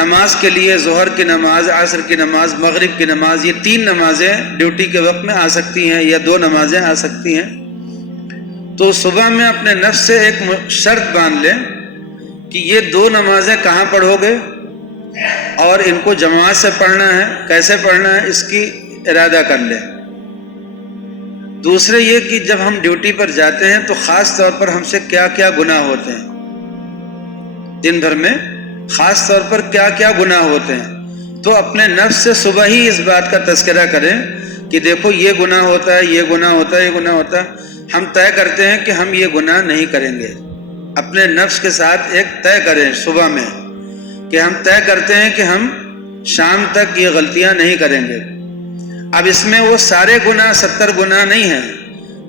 نماز کے لیے ظہر کی نماز، عصر کی نماز، مغرب کی نماز، یہ 3 نمازیں ڈیوٹی کے وقت میں آ سکتی ہیں یا 2 نمازیں آ سکتی ہیں. تو صبح میں اپنے نفس سے ایک شرط باندھ لیں کہ یہ 2 نمازیں کہاں پڑھو گے اور ان کو جماعت سے پڑھنا ہے، کیسے پڑھنا ہے، اس کی ارادہ کر لیں. دوسرے یہ کہ جب ہم ڈیوٹی پر جاتے ہیں تو خاص طور پر ہم سے کیا کیا گناہ ہوتے ہیں، دن بھر میں خاص طور پر کیا کیا گناہ ہوتے ہیں، تو اپنے نفس سے صبح ہی اس بات کا تذکرہ کریں کہ دیکھو یہ گناہ ہوتا ہے، یہ گناہ ہوتا ہے، یہ گناہ ہوتا ہے. ہم طے کرتے ہیں کہ ہم یہ گناہ نہیں کریں گے. اپنے نفس کے ساتھ ایک طے کریں صبح میں کہ ہم طے کرتے ہیں کہ ہم شام تک یہ غلطیاں نہیں کریں گے. اب اس میں وہ سارے گناہ 70 گناہ نہیں ہیں،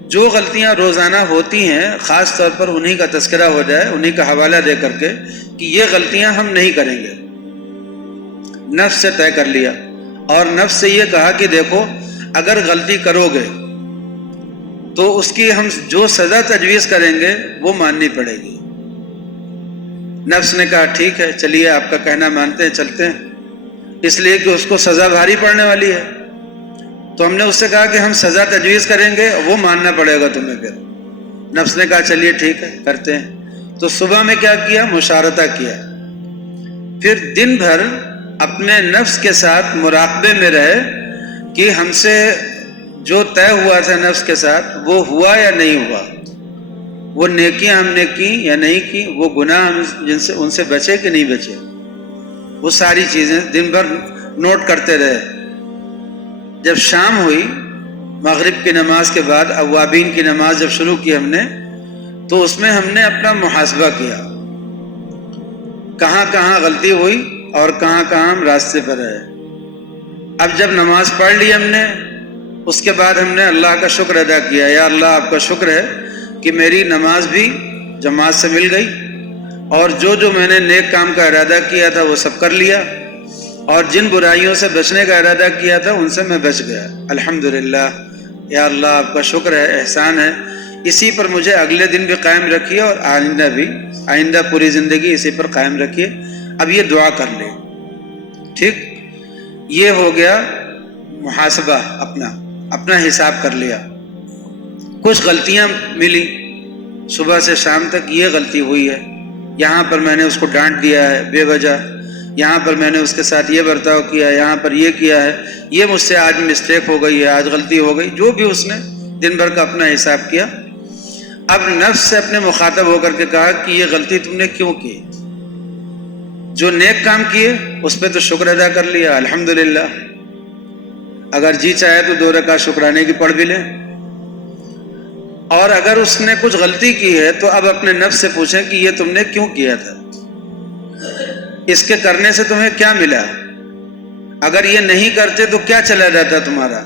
جو غلطیاں روزانہ ہوتی ہیں خاص طور پر انہی کا تذکرہ ہو جائے، انہی کا حوالہ دے کر کے کہ یہ غلطیاں ہم نہیں کریں گے. نفس سے طے کر لیا اور نفس سے یہ کہا کہ دیکھو اگر غلطی کرو گے تو اس کی ہم جو سزا تجویز کریں گے وہ ماننی پڑے گی. نفس نے کہا ٹھیک ہے چلیے آپ کا کہنا مانتے ہیں، چلتے ہیں، اس لیے کہ اس کو سزا بھاری پڑنے والی ہے. تو ہم نے اس سے کہا کہ ہم سزا تجویز کریں گے، وہ ماننا پڑے گا تمہیں. پھر نفس نے کہا چلیے ٹھیک ہے کرتے ہیں. تو صبح میں کیا کیا؟ مشارطہ کیا. پھر دن بھر اپنے نفس کے ساتھ مراقبے میں رہے کہ ہم سے جو طے ہوا تھا نفس کے ساتھ وہ ہوا یا نہیں ہوا، وہ نیکیاں ہم نے کی یا نہیں کی، وہ گناہ ہم ان سے بچے کہ نہیں بچے. وہ ساری چیزیں دن بھر نوٹ کرتے رہے. جب شام ہوئی مغرب کی نماز کے بعد، اوابین کی نماز جب شروع کی ہم نے، تو اس میں ہم نے اپنا محاسبہ کیا، کہاں کہاں غلطی ہوئی اور کہاں کہاں ہم راستے پر رہے. اب جب نماز پڑھ لی ہم نے، اس کے بعد ہم نے اللہ کا شکر ادا کیا، یا اللہ آپ کا شکر ہے کہ میری نماز بھی جماعت سے مل گئی اور جو میں نے نیک کام کا ارادہ کیا تھا وہ سب کر لیا، اور جن برائیوں سے بچنے کا ارادہ کیا تھا ان سے میں بچ گیا. الحمدللہ، یا اللہ آپ کا شکر ہے، احسان ہے، اسی پر مجھے اگلے دن بھی قائم رکھیے اور آئندہ پوری زندگی اسی پر قائم رکھیے. اب یہ دعا کر لیں. ٹھیک، یہ ہو گیا محاسبہ، اپنا حساب کر لیا. کچھ غلطیاں ملی صبح سے شام تک، یہ غلطی ہوئی ہے، یہاں پر میں نے اس کو ڈانٹ دیا ہے بے وجہ، یہاں پر میں نے اس کے ساتھ یہ برتاؤ کیا، یہاں پر یہ کیا ہے، یہ مجھ سے آج مسٹیک ہو گئی ہے، آج غلطی ہو گئی. جو بھی اس نے دن بھر کا اپنا حساب کیا. اب نفس سے اپنے مخاطب ہو کر کے کہا کہ یہ غلطی تم نے کیوں کی؟ جو نیک کام کیے اس پہ تو شکر ادا کر لیا، الحمدللہ. اگر جی چاہے تو 2 رکعت شکرانے کی پڑھ بھی لیں. اور اگر اس نے کچھ غلطی کی ہے تو اب اپنے نفس سے پوچھیں کہ یہ تم نے کیوں کیا تھا، اس کے کرنے سے تمہیں کیا ملا، اگر یہ نہیں کرتے تو کیا چلا جاتا تمہارا.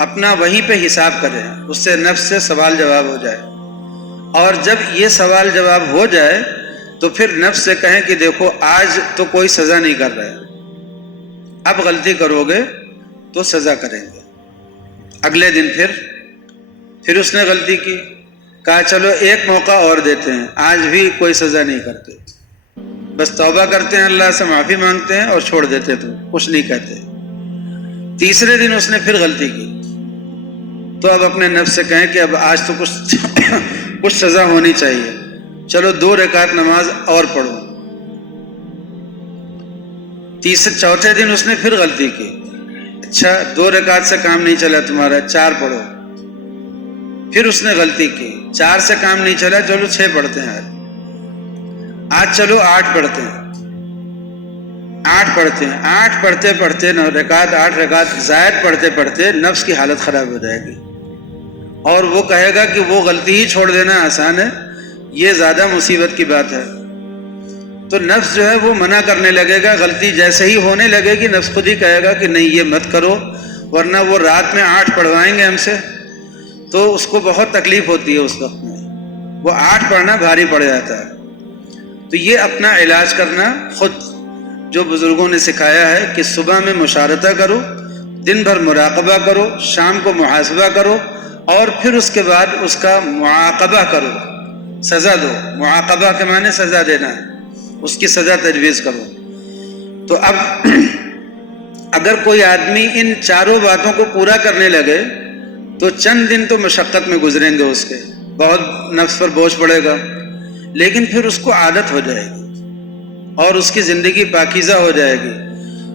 اپنا وہیں پہ حساب کریں، اس سے نفس سے سوال جواب ہو جائے. اور جب یہ سوال جواب ہو جائے تو پھر نفس سے کہیں کہ دیکھو آج تو کوئی سزا نہیں کر رہا ہے، اب غلطی کرو گے تو سزا کریں گے. اگلے دن پھر اس نے غلطی کی، کہا چلو ایک موقع اور دیتے ہیں، آج بھی کوئی سزا نہیں کرتے، بس توبہ کرتے ہیں، اللہ سے معافی مانگتے ہیں اور چھوڑ دیتے، تو کچھ نہیں کہتے. تیسرے دن اس نے پھر غلطی کی، تو اب اپنے نفس سے کہیں کہ اب آج تو کچھ سزا ہونی چاہیے، چلو 2 رکعت نماز اور پڑھو. چوتھے دن اس نے پھر غلطی کی، اچھا 2 رکعت سے کام نہیں چلا تمہارا، 4 پڑھو. پھر اس نے غلطی کی، 4 سے کام نہیں چلا، چلو 6 پڑھتے ہیں آج چلو 8 پڑھتے ہیں. 8 پڑھتے پڑھتے 9 رکعت 8 رکعت زائد پڑھتے نفس کی حالت خراب ہو جائے گی، اور وہ کہے گا کہ وہ غلطی ہی چھوڑ دینا آسان ہے، یہ زیادہ مصیبت کی بات ہے. تو نفس جو ہے وہ منع کرنے لگے گا. غلطی جیسے ہی ہونے لگے گی نفس خود ہی کہے گا کہ نہیں یہ مت کرو، ورنہ وہ رات میں 8 پڑھوائیں گے ہم سے، تو اس کو بہت تکلیف ہوتی ہے اس وقت میں، وہ 8 پڑھنا بھاری پڑ جاتا ہے. تو یہ اپنا علاج کرنا خود، جو بزرگوں نے سکھایا ہے کہ صبح میں مشارطہ کرو، دن بھر مراقبہ کرو، شام کو محاسبہ کرو، اور پھر اس کے بعد اس کا معاقبہ کرو، سزا دو. معاقبہ کے معنی سزا دینا ہے، اس کی سزا تجویز کرو. تو اب اگر کوئی آدمی ان چاروں باتوں کو پورا کرنے لگے تو چند دن تو مشقت میں گزریں گے، اس کے بہت نفس پر بوجھ پڑے گا، لیکن پھر اس کو عادت ہو جائے گی اور اس کی زندگی پاکیزہ ہو جائے گی۔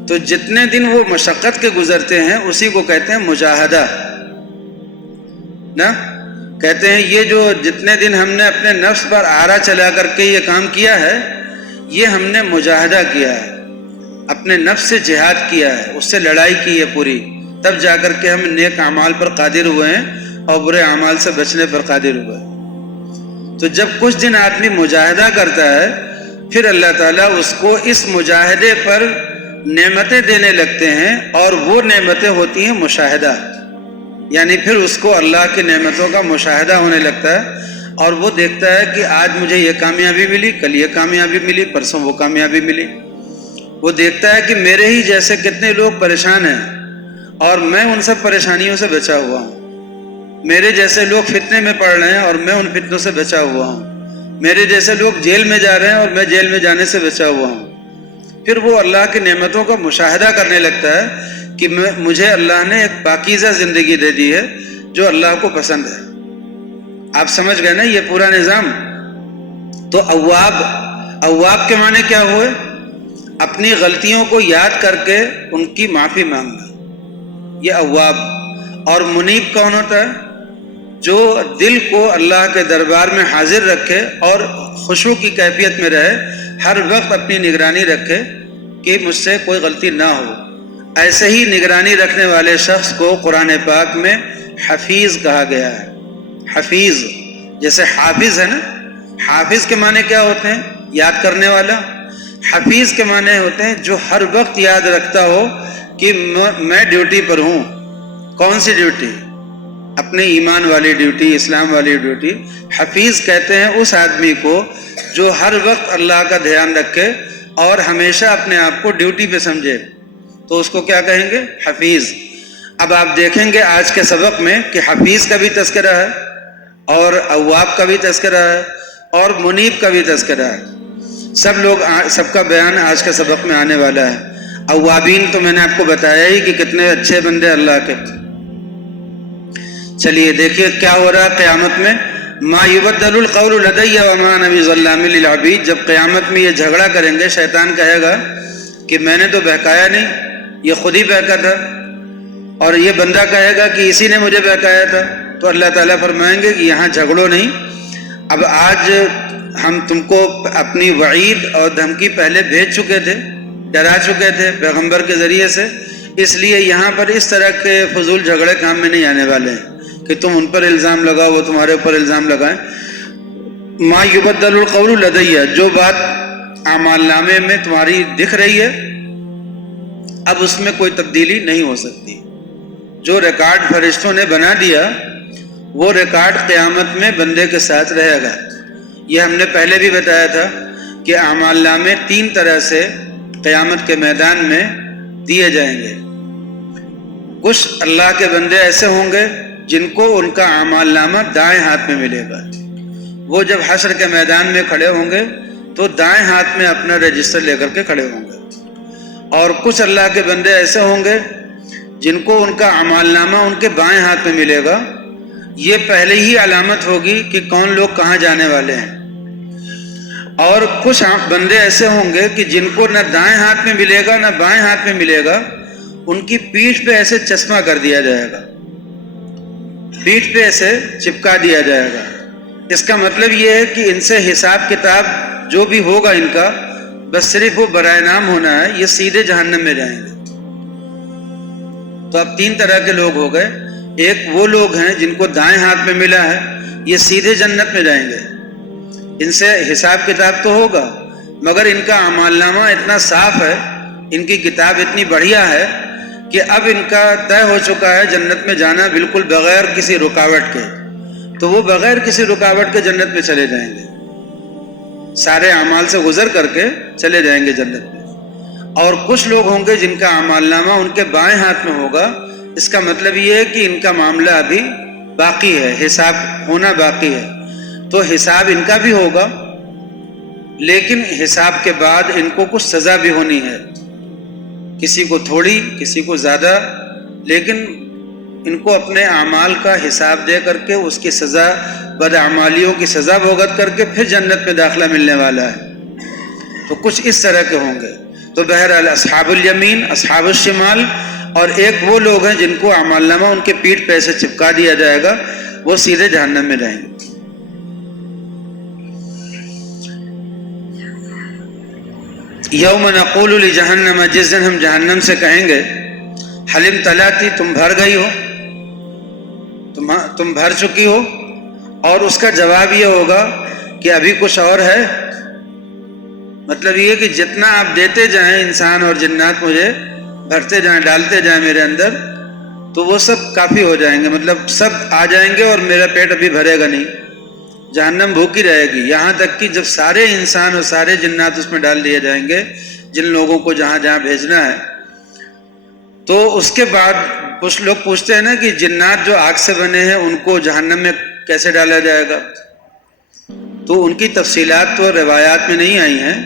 تو جتنے دن وہ مشقت کے گزرتے ہیں اسی کو کہتے ہیں مجاہدہ نا، کہتے ہیں یہ جو جتنے دن ہم نے اپنے نفس پر آرا چلا کر کے یہ کام کیا ہے، یہ ہم نے مجاہدہ کیا ہے، اپنے نفس سے جہاد کیا ہے، اس سے لڑائی کی ہے پوری، تب جا کر کے ہم نیک اعمال پر قادر ہوئے ہیں اور برے اعمال سے بچنے پر قادر ہوئے ہیں۔ تو جب کچھ دن آدمی مجاہدہ کرتا ہے پھر اللہ تعالیٰ اس کو اس مجاہدے پر نعمتیں دینے لگتے ہیں، اور وہ نعمتیں ہوتی ہیں مشاہدہ، یعنی پھر اس کو اللہ کی نعمتوں کا مشاہدہ ہونے لگتا ہے اور وہ دیکھتا ہے کہ آج مجھے یہ کامیابی ملی، کل یہ کامیابی ملی، پرسوں وہ کامیابی ملی۔ وہ دیکھتا ہے کہ میرے ہی جیسے کتنے لوگ پریشان ہیں اور میں ان سب پریشانیوں سے بچا ہوا ہوں، میرے جیسے لوگ فتنے میں پڑ رہے ہیں اور میں ان فتنوں سے بچا ہوا ہوں، میرے جیسے لوگ جیل میں جا رہے ہیں اور میں جیل میں جانے سے بچا ہوا ہوں۔ پھر وہ اللہ کی نعمتوں کا مشاہدہ کرنے لگتا ہے کہ مجھے اللہ نے ایک پاکیزہ زندگی دے دی ہے جو اللہ کو پسند ہے۔ آپ سمجھ گئے نا یہ پورا نظام؟ تو اواب کے معنی کیا ہوئے؟ اپنی غلطیوں کو یاد کر کے ان کی معافی مانگنا، یہ اواب۔ اور منیب کون ہوتا ہے؟ جو دل کو اللہ کے دربار میں حاضر رکھے اور خشوع کی کیفیت میں رہے، ہر وقت اپنی نگرانی رکھے کہ مجھ سے کوئی غلطی نہ ہو۔ ایسے ہی نگرانی رکھنے والے شخص کو قرآن پاک میں حفیظ کہا گیا ہے۔ حفیظ جیسے حافظ ہے نا، حافظ کے معنی کیا ہوتے ہیں؟ یاد کرنے والا۔ حفیظ کے معنی ہوتے ہیں جو ہر وقت یاد رکھتا ہو کہ میں ڈیوٹی پر ہوں۔ کون سی ڈیوٹی؟ اپنے ایمان والی ڈیوٹی، اسلام والی ڈیوٹی۔ حفیظ کہتے ہیں اس آدمی کو جو ہر وقت اللہ کا دھیان رکھے اور ہمیشہ اپنے آپ کو ڈیوٹی پہ سمجھے، تو اس کو کیا کہیں گے؟ حفیظ۔ اب آپ دیکھیں گے آج کے سبق میں کہ حفیظ کا بھی تذکرہ ہے اور اواب کا بھی تذکرہ ہے اور منیب کا بھی تذکرہ ہے۔ سب کا بیان آج کے سبق میں آنے والا ہے۔ اوابین تو میں نے آپ کو بتایا ہی کہ کتنے اچھے بندے اللہ کے۔ چلیے دیکھیے کیا ہو رہا ہے قیامت میں۔ ما یبدل القول لدی وما انا بظلام للعبید، جب قیامت میں یہ جھگڑا کریں گے، شیطان کہے گا کہ میں نے تو بہکایا نہیں، یہ خود ہی بہکا تھا، اور یہ بندہ کہے گا کہ اسی نے مجھے بہکایا تھا۔ تو اللہ تعالیٰ فرمائیں گے کہ یہاں جھگڑو نہیں، اب آج ہم تم کو اپنی وعید اور دھمکی پہلے بھیج چکے تھے، ڈرا چکے تھے پیغمبر کے ذریعے سے، اس لیے یہاں پر اس طرح کے فضول جھگڑے کام میں نہیں آنے والے ہیں کہ تم ان پر الزام لگاؤ، وہ تمہارے اوپر الزام لگائیں۔ ما یبدل القول لدی، جو بات اعمال نامے میں تمہاری دکھ رہی ہے اب اس میں کوئی تبدیلی نہیں ہو سکتی۔ جو ریکارڈ فرشتوں نے بنا دیا وہ ریکارڈ قیامت میں بندے کے ساتھ رہے گا۔ یہ ہم نے پہلے بھی بتایا تھا کہ اعمال نامے 3 طرح سے قیامت کے میدان میں دیے جائیں گے۔ کچھ اللہ کے بندے ایسے ہوں گے جن کو ان کا اعمال نامہ دائیں ہاتھ میں ملے گا، وہ جب حشر کے میدان میں کھڑے ہوں گے تو دائیں ہاتھ میں اپنا رجسٹر لے کر کے کھڑے ہوں گے۔ اور کچھ اللہ کے بندے ایسے ہوں گے جن کو ان کا اعمال نامہ ان کے بائیں ہاتھ میں ملے گا۔ یہ پہلے ہی علامت ہوگی کہ کون لوگ کہاں جانے والے ہیں۔ اور کچھ بندے ایسے ہوں گے کہ جن کو نہ دائیں ہاتھ میں ملے گا نہ بائیں ہاتھ میں ملے گا، ان کی پیٹھ پہ ایسے چشمہ کر دیا جائے گا، پیٹھ پہ ایسے چپکا دیا جائے گا۔ اس کا مطلب یہ ہے کہ ان سے حساب کتاب جو بھی ہوگا ان کا، بس صرف وہ برائے نام ہونا ہے، یہ سیدھے جہنم میں جائیں گے۔ تو اب 3 طرح کے لوگ ہو گئے۔ ایک وہ لوگ ہیں جن کو دائیں ہاتھ میں ملا ہے، یہ سیدھے جنت میں جائیں گے، ان سے حساب کتاب تو ہوگا مگر ان کا اعمال نامہ اتنا صاف ہے، ان کی کتاب اتنی بڑھیا ہے کہ اب ان کا طے ہو چکا ہے جنت میں جانا بالکل بغیر کسی رکاوٹ کے، تو وہ بغیر کسی رکاوٹ کے جنت میں چلے جائیں گے، سارے اعمال سے گزر کر کے چلے جائیں گے جنت میں۔ اور کچھ لوگ ہوں گے جن کا اعمال نامہ ان کے بائیں ہاتھ میں ہوگا، اس کا مطلب یہ ہے کہ ان کا معاملہ ابھی باقی ہے، حساب ہونا باقی ہے، تو حساب ان کا بھی ہوگا لیکن حساب کے بعد ان کو کچھ سزا بھی ہونی ہے۔ کسی کو تھوڑی، کسی کو زیادہ، لیکن ان کو اپنے اعمال کا حساب دے کر کے اس کی سزا، بدعمالیوں کی سزا بھگت کر کے پھر جنت میں داخلہ ملنے والا ہے۔ تو کچھ اس طرح کے ہوں گے۔ تو بہرحال اصحاب الیمین، اصحاب الشمال، اور ایک وہ لوگ ہیں جن کو اعمال نامہ ان کے پیٹھ پہ ایسے چپکا دیا جائے گا، وہ سیدھے جہنم میں جائیں گے۔ یوم نقول لجہنم، جس دن ہم جہنم سے کہیں گے حل امتلاتی، تم بھر گئی ہو، تم بھر چکی ہو، اور اس کا جواب یہ ہوگا کہ ابھی کچھ اور ہے۔ مطلب یہ کہ جتنا آپ دیتے جائیں انسان اور جنات مجھے، بھرتے جائیں، ڈالتے جائیں میرے اندر، تو وہ سب کافی ہو جائیں گے، مطلب سب آ جائیں گے اور میرا پیٹ ابھی بھرے گا نہیں۔ جہنم بھوکی رہے گی یہاں تک کہ جب سارے انسان اور سارے جنات اس میں ڈال دیے جائیں گے، جن لوگوں کو جہاں جہاں بھیجنا ہے۔ تو اس کے بعد کچھ لوگ پوچھتے ہیں نا کہ جنات جو آگ سے بنے ہیں ان کو جہنم میں کیسے ڈالا جائے گا؟ تو ان کی تفصیلات تو روایات میں نہیں آئی ہیں،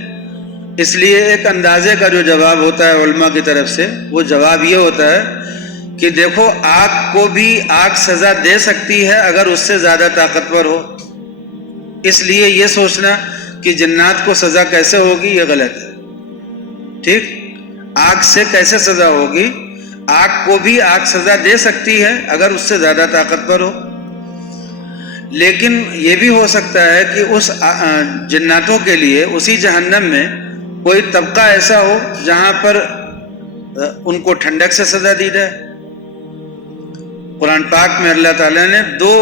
اس لیے ایک اندازے کا جو جواب ہوتا ہے علماء کی طرف سے، وہ جواب یہ ہوتا ہے کہ دیکھو، آگ کو بھی آگ سزا دے سکتی ہے اگر اس سے زیادہ طاقتور ہو، اس لیے یہ سوچنا کہ جنات کو سزا کیسے ہوگی یہ غلط ہے۔ ٹھیک، آگ سے کیسے سزا ہوگی؟ آگ کو بھی آگ سزا دے سکتی ہے اگر اس سے زیادہ طاقتور ہو، لیکن یہ بھی ہو سکتا ہے کہ اس جناتوں کے لیے اسی جہنم میں کوئی طبقہ ایسا ہو جہاں پر ان کو ٹھنڈک سے سزا دی جائے۔ قرآن پاک میں اللہ تعالیٰ نے دو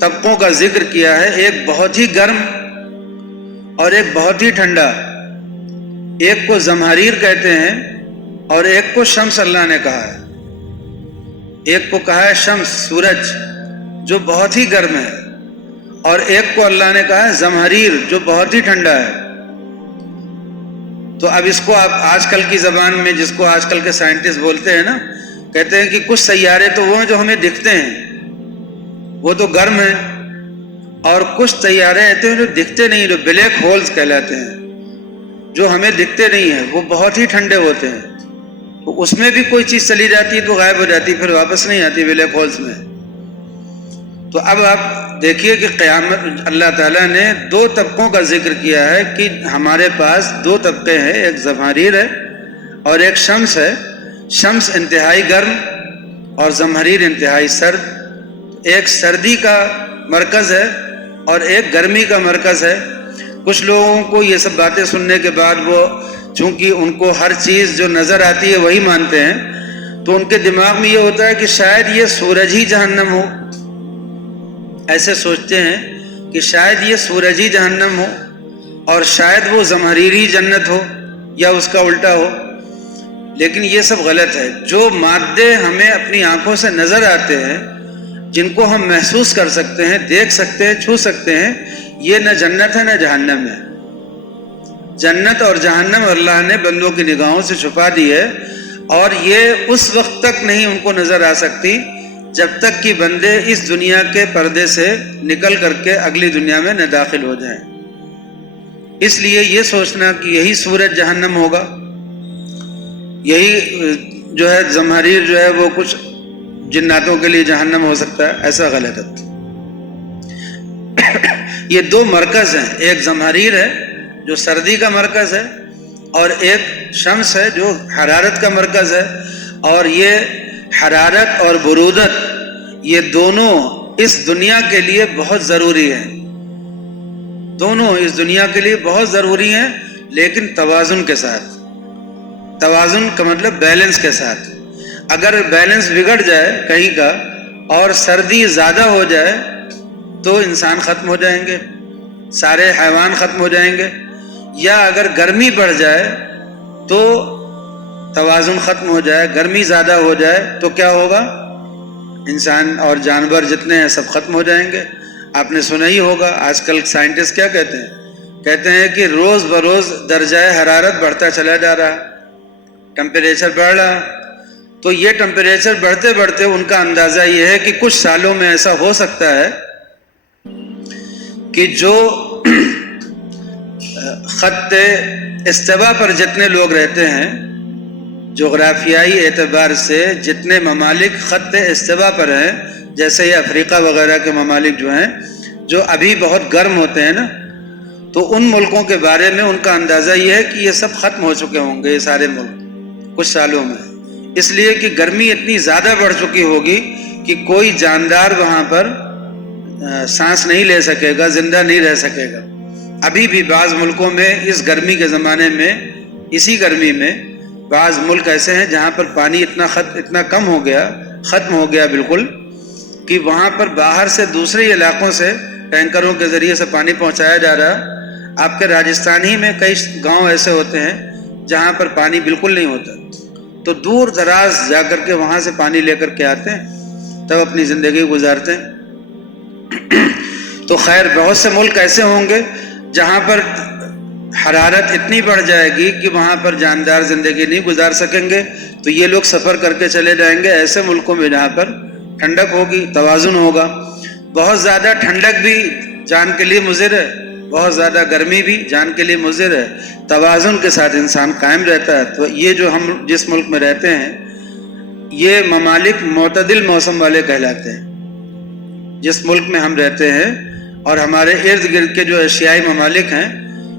طبقوں کا ذکر کیا ہے، ایک بہت ہی گرم اور ایک بہت ہی ٹھنڈا۔ ایک کو زمہریر کہتے ہیں اور ایک کو شمس اللہ نے کہا ہے۔ ایک کو کہا ہے شمس، سورج، جو بہت ہی گرم ہے، اور ایک کو اللہ نے کہا ہے زمہریر، جو بہت ہی ٹھنڈا ہے۔ تو اب اس کو آپ آج کل کی زبان میں، جس کو آج کل کے سائنٹسٹ بولتے ہیں نا، کہتے ہیں کہ کچھ سیارے تو وہ ہیں جو ہمیں دکھتے ہیں، وہ تو گرم ہیں، اور کچھ سیارے ایسے ہیں جو دکھتے نہیں، جو بلیک ہولز کہلاتے ہیں، جو ہمیں دکھتے نہیں ہیں، وہ بہت ہی ٹھنڈے ہوتے ہیں۔ تو اس میں بھی کوئی چیز چلی جاتی ہے تو غائب ہو جاتی، پھر واپس نہیں آتی بلیک ہولز میں۔ تو اب آپ دیکھیے کہ قیامت، اللہ تعالیٰ نے دو طبقوں کا ذکر کیا ہے کہ ہمارے پاس دو طبقے ہیں، ایک زمہریر ہے اور ایک شمس ہے۔ شمس انتہائی گرم اور زمہریر انتہائی سرد۔ ایک سردی کا مرکز ہے اور ایک گرمی کا مرکز ہے۔ کچھ لوگوں کو یہ سب باتیں سننے کے بعد، وہ چونکہ ان کو ہر چیز جو نظر آتی ہے وہی مانتے ہیں، تو ان کے دماغ میں یہ ہوتا ہے کہ شاید یہ سورج ہی جہنم ہو۔ ایسے سوچتے ہیں کہ شاید یہ سورج ہی جہنم ہو اور شاید وہ زمہریری جنت ہو یا اس کا الٹا ہو، لیکن یہ سب غلط ہے۔ جو مادے ہمیں اپنی آنکھوں سے نظر آتے ہیں، جن کو ہم محسوس کر سکتے ہیں، دیکھ سکتے ہیں، چھو سکتے ہیں، یہ نہ جنت ہے نہ جہنم ہے۔ جنت اور جہنم اللہ نے بندوں کی نگاہوں سے چھپا دی ہے، اور یہ اس وقت تک نہیں ان کو نظر آ سکتی جب تک کہ بندے اس دنیا کے پردے سے نکل کر کے اگلی دنیا میں نہ داخل ہو جائیں۔ اس لیے یہ سوچنا کہ یہی سورج جہنم ہوگا، یہی جو ہے زمہریر جو ہے وہ کچھ جناتوں کے لیے جہنم ہو سکتا ہے، ایسا غلط ہے۔ یہ دو مرکز ہیں، ایک زمہریر ہے جو سردی کا مرکز ہے، اور ایک شمس ہے جو حرارت کا مرکز ہے۔ اور یہ حرارت اور برودت، یہ دونوں اس دنیا کے لیے بہت ضروری ہیں، دونوں اس دنیا کے لیے بہت ضروری ہیں، لیکن توازن کے ساتھ۔ توازن کا مطلب بیلنس کے ساتھ۔ اگر بیلنس بگڑ جائے کہیں کا اور سردی زیادہ ہو جائے تو انسان ختم ہو جائیں گے، سارے حیوان ختم ہو جائیں گے، یا اگر گرمی بڑھ جائے تو توازن ختم ہو جائے، گرمی زیادہ ہو جائے تو کیا ہوگا؟ انسان اور جانور جتنے ہیں سب ختم ہو جائیں گے۔ آپ نے سنا ہی ہوگا آج کل سائنٹسٹ کیا کہتے ہیں؟ کہتے ہیں کہ روز بروز درجہ حرارت بڑھتا چلا جا رہا، ٹمپریچر بڑھ رہا۔ تو یہ ٹمپریچر بڑھتے بڑھتے ان کا اندازہ یہ ہے کہ کچھ سالوں میں ایسا ہو سکتا ہے کہ جو خط استوا پر جتنے لوگ رہتے ہیں جغرافیائی اعتبار سے جتنے ممالک خط استوا پر ہیں، جیسے یہ افریقہ وغیرہ کے ممالک جو ہیں جو ابھی بہت گرم ہوتے ہیں نا، تو ان ملکوں کے بارے میں ان کا اندازہ یہ ہے کہ یہ سب ختم ہو چکے ہوں گے، یہ سارے ملک کچھ سالوں میں، اس لیے کہ گرمی اتنی زیادہ بڑھ چکی ہوگی کہ کوئی جاندار وہاں پر سانس نہیں لے سکے گا، زندہ نہیں رہ سکے گا۔ ابھی بھی بعض ملکوں میں اس گرمی کے زمانے میں، اسی گرمی میں بعض ملک ایسے ہیں جہاں پر پانی اتنا کم ہو گیا، ختم ہو گیا بالکل، کہ وہاں پر باہر سے دوسرے علاقوں سے ٹینکروں کے ذریعے سے پانی پہنچایا جا رہا۔ آپ کے راجستھان ہی میں کئی گاؤں ایسے ہوتے ہیں جہاں پر پانی بالکل نہیں ہوتا، تو دور دراز جا کر کے وہاں سے پانی لے کر کے آتے ہیں، تب اپنی زندگی گزارتے ہیں۔ تو خیر بہت سے ملک ایسے ہوں گے جہاں پر حرارت اتنی بڑھ جائے گی کہ وہاں پر جاندار زندگی نہیں گزار سکیں گے، تو یہ لوگ سفر کر کے چلے جائیں گے ایسے ملکوں میں جہاں پر ٹھنڈک ہوگی، توازن ہوگا۔ بہت زیادہ ٹھنڈک بھی جان کے لیے مضر ہے، بہت زیادہ گرمی بھی جان کے لیے مضر ہے، توازن کے ساتھ انسان قائم رہتا ہے۔ تو یہ جو ہم جس ملک میں رہتے ہیں، یہ ممالک معتدل موسم والے کہلاتے ہیں۔ جس ملک میں ہم رہتے ہیں اور ہمارے ارد گرد کے جو ایشیائی ممالک ہیں،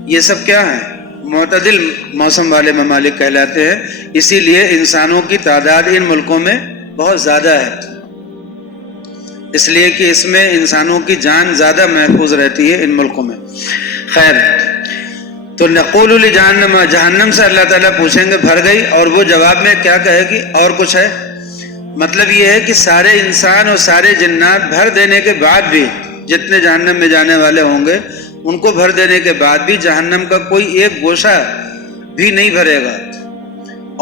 یہ سب کیا ہیں؟ معتدل موسم والے ممالک کہلاتے ہیں، اسی لیے انسانوں کی تعداد ان ملکوں میں بہت زیادہ ہے، اس لیے کہ اس میں انسانوں کی جان زیادہ محفوظ رہتی ہے ان ملکوں میں۔ خیر، تو نقول لجہنم، جہنم سے اللہ تعالیٰ پوچھیں گے بھر گئی، اور وہ جواب میں کیا کہے گی؟ اور کچھ ہے؟ مطلب یہ ہے کہ سارے انسان اور سارے جنات بھر دینے کے بعد بھی، جتنے جہنم میں جانے والے ہوں گے ان کو بھر دینے کے بعد بھی جہنم کا کوئی ایک گوشہ بھی نہیں بھرے گا،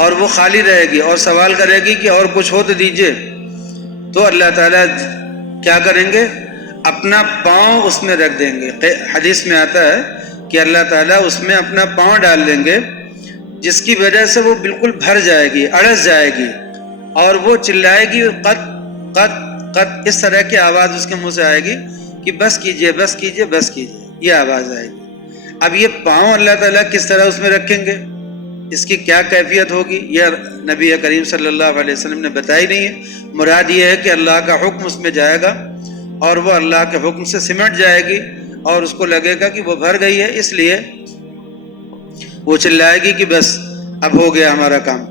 اور وہ خالی رہے گی، اور سوال کرے گی کہ اور کچھ ہو تو دیجئے۔ تو اللہ تعالیٰ کیا کریں گے؟ اپنا پاؤں اس میں رکھ دیں گے۔ حدیث میں آتا ہے کہ اللہ تعالیٰ اس میں اپنا پاؤں ڈال دیں گے، جس کی وجہ سے وہ بالکل بھر جائے گی، اڑس جائے گی، اور وہ چلائے گی قط قط قط، اس طرح کی آواز اس کے منہ سے آئے گی کہ بس کیجئے بس کیجئے بس کیجئے، یہ آواز آئے گی۔ اب یہ پاؤں اللہ تعالیٰ کس طرح اس میں رکھیں گے، اس کی کیا کیفیت ہوگی، یہ نبی کریم صلی اللہ علیہ وسلم نے بتائی نہیں ہے۔ مراد یہ ہے کہ اللہ کا حکم اس میں جائے گا، اور وہ اللہ کے حکم سے سمٹ جائے گی، اور اس کو لگے گا کہ وہ بھر گئی ہے، اس لیے وہ چلائے گی کہ بس اب ہو گیا ہمارا کام۔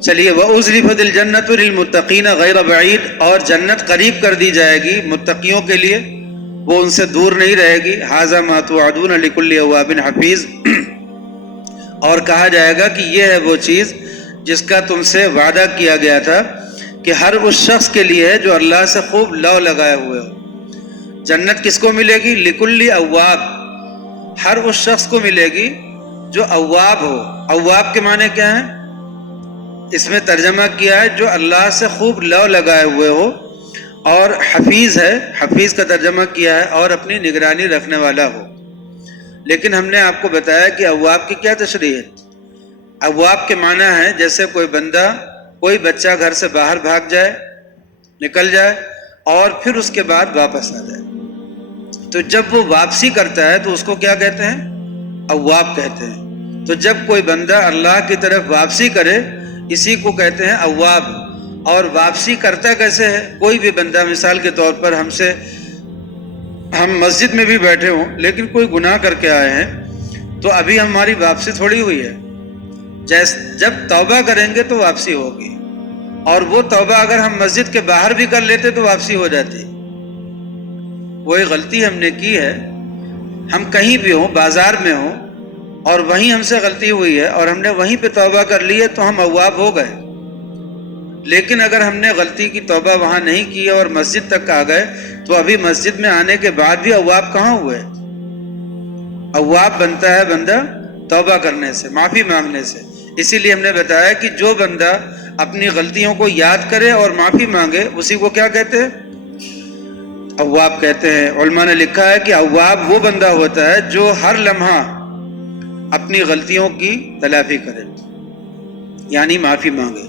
چلیے، وَأُزْلِفَتِ الْجَنَّةُ لِلْمُتَّقِينَ غَيْرَ بَعِيدٍ، اور جنت قریب کر دی جائے گی متقیوں کے لیے، وہ ان سے دور نہیں رہے گی۔ هَذَا مَا تُوعَدُونَ لِكُلِّ أَوَّابٍ حَفِيظٍ، اور کہا جائے گا کہ یہ ہے وہ چیز جس کا تم سے وعدہ کیا گیا تھا، کہ ہر اس شخص کے لیے ہے جو اللہ سے خوب لو لگائے ہوئے ہو۔ جنت کس کو ملے گی؟ لِكُلِّ أَوَّابٍ، ہر اس شخص کو ملے گی جو اواب ہو۔ اواب کے معنی کیا ہیں؟ اس میں ترجمہ کیا ہے جو اللہ سے خوب لو لگائے ہوئے ہو، اور حفیظ ہے، حفیظ کا ترجمہ کیا ہے اور اپنی نگرانی رکھنے والا ہو۔ لیکن ہم نے آپ کو بتایا کہ اواب کی کیا تشریح ہے۔ اواب کے معنی ہے جیسے کوئی بندہ، کوئی بچہ گھر سے باہر بھاگ جائے، نکل جائے، اور پھر اس کے بعد واپس آ جائے، تو جب وہ واپسی کرتا ہے تو اس کو کیا کہتے ہیں؟ اواب کہتے ہیں۔ تو جب کوئی بندہ اللہ کی طرف واپسی کرے، اسی کو کہتے ہیں اواب۔ اور واپسی کرتا کیسے ہے؟ کوئی بھی بندہ مثال کے طور پر ہم مسجد میں بھی بیٹھے ہوں لیکن کوئی گناہ کر کے آئے ہیں، تو ابھی ہماری واپسی تھوڑی ہوئی ہے۔ جب توبہ کریں گے تو واپسی ہوگی، اور وہ توبہ اگر ہم مسجد کے باہر بھی کر لیتے تو واپسی ہو جاتی۔ وہی غلطی ہم نے کی ہے، ہم کہیں بھی ہوں، بازار میں ہوں، اور وہیں ہم سے غلطی ہوئی ہے اور ہم نے وہیں پہ توبہ کر لی ہے تو ہم اواب ہو گئے۔ لیکن اگر ہم نے غلطی کی توبہ وہاں نہیں کی اور مسجد تک آ گئے تو ابھی مسجد میں آنے کے بعد بھی اواب کہاں ہوئے؟ اواب بنتا ہے بندہ توبہ کرنے سے، معافی مانگنے سے۔ اسی لیے ہم نے بتایا کہ جو بندہ اپنی غلطیوں کو یاد کرے اور معافی مانگے، اسی کو کیا کہتے ہیں؟ اواب کہتے ہیں۔ علماء نے لکھا ہے کہ اواب وہ بندہ ہوتا ہے جو ہر لمحہ اپنی غلطیوں کی تلافی کرے، یعنی معافی مانگے،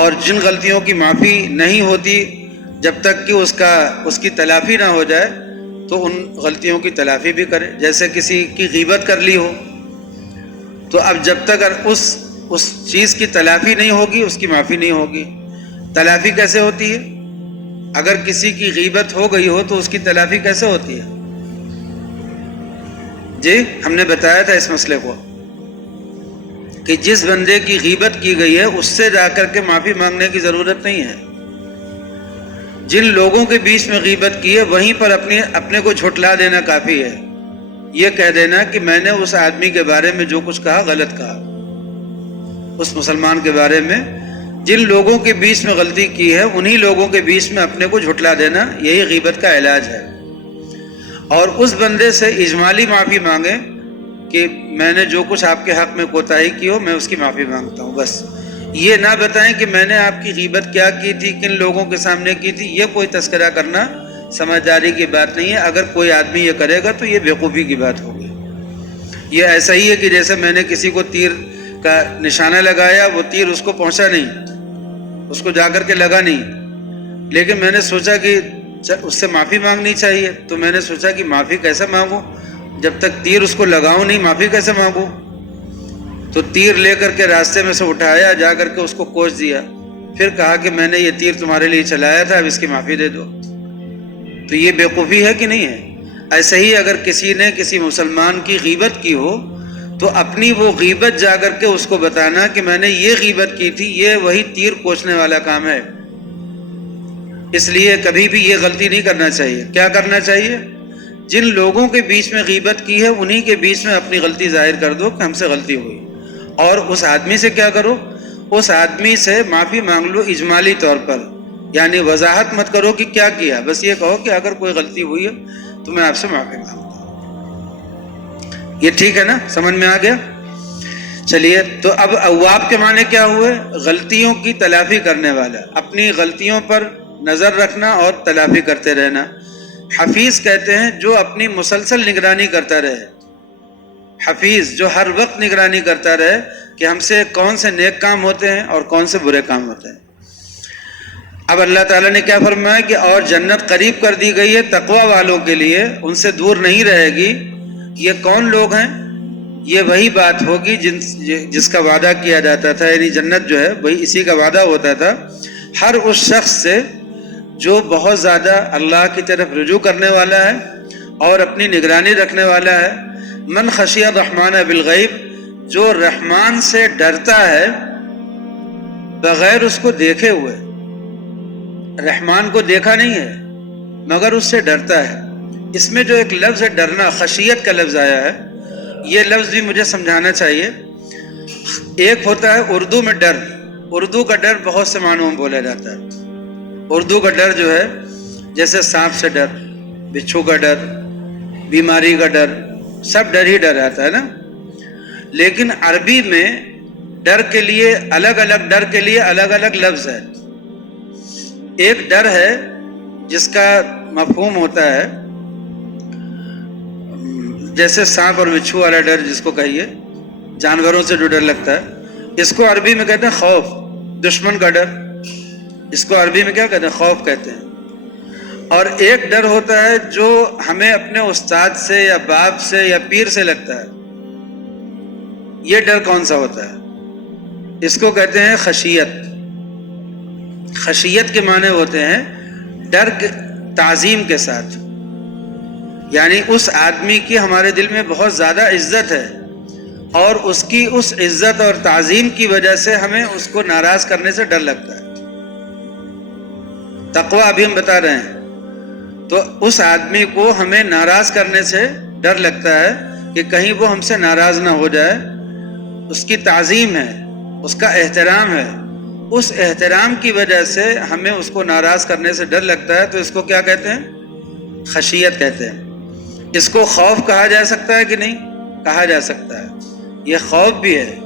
اور جن غلطیوں کی معافی نہیں ہوتی جب تک کہ اس کی تلافی نہ ہو جائے تو ان غلطیوں کی تلافی بھی کرے۔ جیسے کسی کی غیبت کر لی ہو، تو اب جب تک اس اس چیز کی تلافی نہیں ہوگی، اس کی معافی نہیں ہوگی۔ تلافی کیسے ہوتی ہے؟ اگر کسی کی غیبت ہو گئی ہو تو اس کی تلافی کیسے ہوتی ہے؟ جی ہم نے بتایا تھا اس مسئلے کو کہ جس بندے کی غیبت کی گئی ہے اس سے جا کر کے معافی مانگنے کی ضرورت نہیں ہے۔ جن لوگوں کے بیچ میں غیبت کی ہے وہیں پر اپنے کو جھٹلا دینا کافی ہے۔ یہ کہہ دینا کہ میں نے اس آدمی کے بارے میں جو کچھ کہا غلط کہا، اس مسلمان کے بارے میں جن لوگوں کے بیچ میں غلطی کی ہے انہی لوگوں کے بیچ میں اپنے کو جھٹلا دینا، یہی غیبت کا علاج ہے۔ اور اس بندے سے اجمالی معافی مانگے کہ میں نے جو کچھ آپ کے حق میں کوتاہی کی ہو میں اس کی معافی مانگتا ہوں، بس۔ یہ نہ بتائیں کہ میں نے آپ کی غیبت کیا کی تھی، کن لوگوں کے سامنے کی تھی، یہ کوئی تذکرہ کرنا سمجھداری کی بات نہیں ہے۔ اگر کوئی آدمی یہ کرے گا تو یہ بیوقوفی کی بات ہوگی۔ یہ ایسا ہی ہے کہ جیسے میں نے کسی کو تیر کا نشانہ لگایا، وہ تیر اس کو پہنچا نہیں، اس کو جا کر کے لگا نہیں، لیکن میں نے سوچا کہ اس سے معافی مانگنی چاہیے، تو میں نے سوچا کہ معافی کیسے مانگوں، جب تک تیر اس کو لگاؤں نہیں معافی کیسے مانگوں؟ تو تیر لے کر کے راستے میں سے اٹھایا، جا کر کے اس کو کوچ دیا، پھر کہا کہ میں نے یہ تیر تمہارے لیے چلایا تھا، اب اس کی معافی دے دو۔ تو یہ بیوقوفی ہے کہ نہیں ہے؟ ایسے ہی اگر کسی نے کسی مسلمان کی غیبت کی ہو تو اپنی وہ غیبت جا کر کے اس کو بتانا کہ میں نے یہ غیبت کی تھی، یہ وہی تیر کوچنے والا کام ہے۔ اس لیے کبھی بھی یہ غلطی نہیں کرنا چاہیے۔ کیا کرنا چاہیے؟ جن لوگوں کے بیچ میں غیبت کی ہے انہی کے بیچ میں اپنی غلطی ظاہر کر دو کہ ہم سے غلطی ہوئی، اور اس آدمی سے کیا کرو؟ اس آدمی سے معافی مانگ لو اجمالی طور پر، یعنی وضاحت مت کرو کہ کیا کیا، بس یہ کہو کہ اگر کوئی غلطی ہوئی ہے تو میں آپ سے معافی مانگتا ہوں۔ یہ ٹھیک ہے نا؟ سمجھ میں آ گیا؟ چلیے، تو اب اواب کے معنی کیا ہوئے؟ غلطیوں کی تلافی کرنے والا، اپنی غلطیوں پر نظر رکھنا اور تلافی کرتے رہنا۔ حفیظ کہتے ہیں جو اپنی مسلسل نگرانی کرتا رہے، حفیظ جو ہر وقت نگرانی کرتا رہے کہ ہم سے کون سے نیک کام ہوتے ہیں اور کون سے برے کام ہوتے ہیں۔ اب اللہ تعالیٰ نے کیا فرمایا کہ اور جنت قریب کر دی گئی ہے تقوی والوں کے لیے، ان سے دور نہیں رہے گی۔ یہ کون لوگ ہیں؟ یہ وہی بات ہوگی جس کا وعدہ کیا جاتا تھا، یعنی جنت جو ہے وہی اسی کا وعدہ ہوتا تھا ہر اس شخص سے جو بہت زیادہ اللہ کی طرف رجوع کرنے والا ہے اور اپنی نگرانی رکھنے والا ہے۔ من خشی الرحمن بالغیب، جو رحمان سے ڈرتا ہے بغیر اس کو دیکھے ہوئے، رحمان کو دیکھا نہیں ہے مگر اس سے ڈرتا ہے۔ اس میں جو ایک لفظ ہے ڈرنا، خشیت کا لفظ آیا ہے، یہ لفظ بھی مجھے سمجھانا چاہیے۔ ایک ہوتا ہے اردو میں ڈر، اردو کا ڈر بہت سے معنوں میں بولا جاتا ہے۔ اردو کا ڈر جو ہے جیسے سانپ سے ڈر، بچھو کا ڈر، بیماری کا ڈر، سب ڈر ہی ڈر آتا ہے نا۔ لیکن عربی میں ڈر کے لیے الگ الگ لفظ ہے۔ ایک ڈر ہے جس کا مفہوم ہوتا ہے جیسے سانپ اور بچھو والا ڈر، جس کو کہیے جانوروں سے جو ڈر لگتا ہے، اس کو عربی میں کہتے ہیں خوف، دشمن کا ڈر، اس کو عربی میں کیا کہتے ہیں؟ خوف کہتے ہیں۔ اور ایک ڈر ہوتا ہے جو ہمیں اپنے استاد سے یا باپ سے یا پیر سے لگتا ہے۔ یہ ڈر کون سا ہوتا ہے؟ اس کو کہتے ہیں خشیت۔ خشیت کے معنی ہوتے ہیں ڈر تعظیم کے ساتھ، یعنی اس آدمی کی ہمارے دل میں بہت زیادہ عزت ہے اور اس کی اس عزت اور تعظیم کی وجہ سے ہمیں اس کو ناراض کرنے سے ڈر لگتا ہے۔ تقویٰ ابھی ہم بتا رہے ہیں، تو اس آدمی کو ہمیں ناراض کرنے سے ڈر لگتا ہے کہ کہیں وہ ہم سے ناراض نہ ہو جائے۔ اس کی تعظیم ہے، اس کا احترام ہے، اس احترام کی وجہ سے ہمیں اس کو ناراض کرنے سے ڈر لگتا ہے، تو اس کو کیا کہتے ہیں؟ خشیت کہتے ہیں۔ اس کو خوف کہا جا سکتا ہے کہ نہیں؟ کہا جا سکتا ہے۔ یہ خوف بھی ہے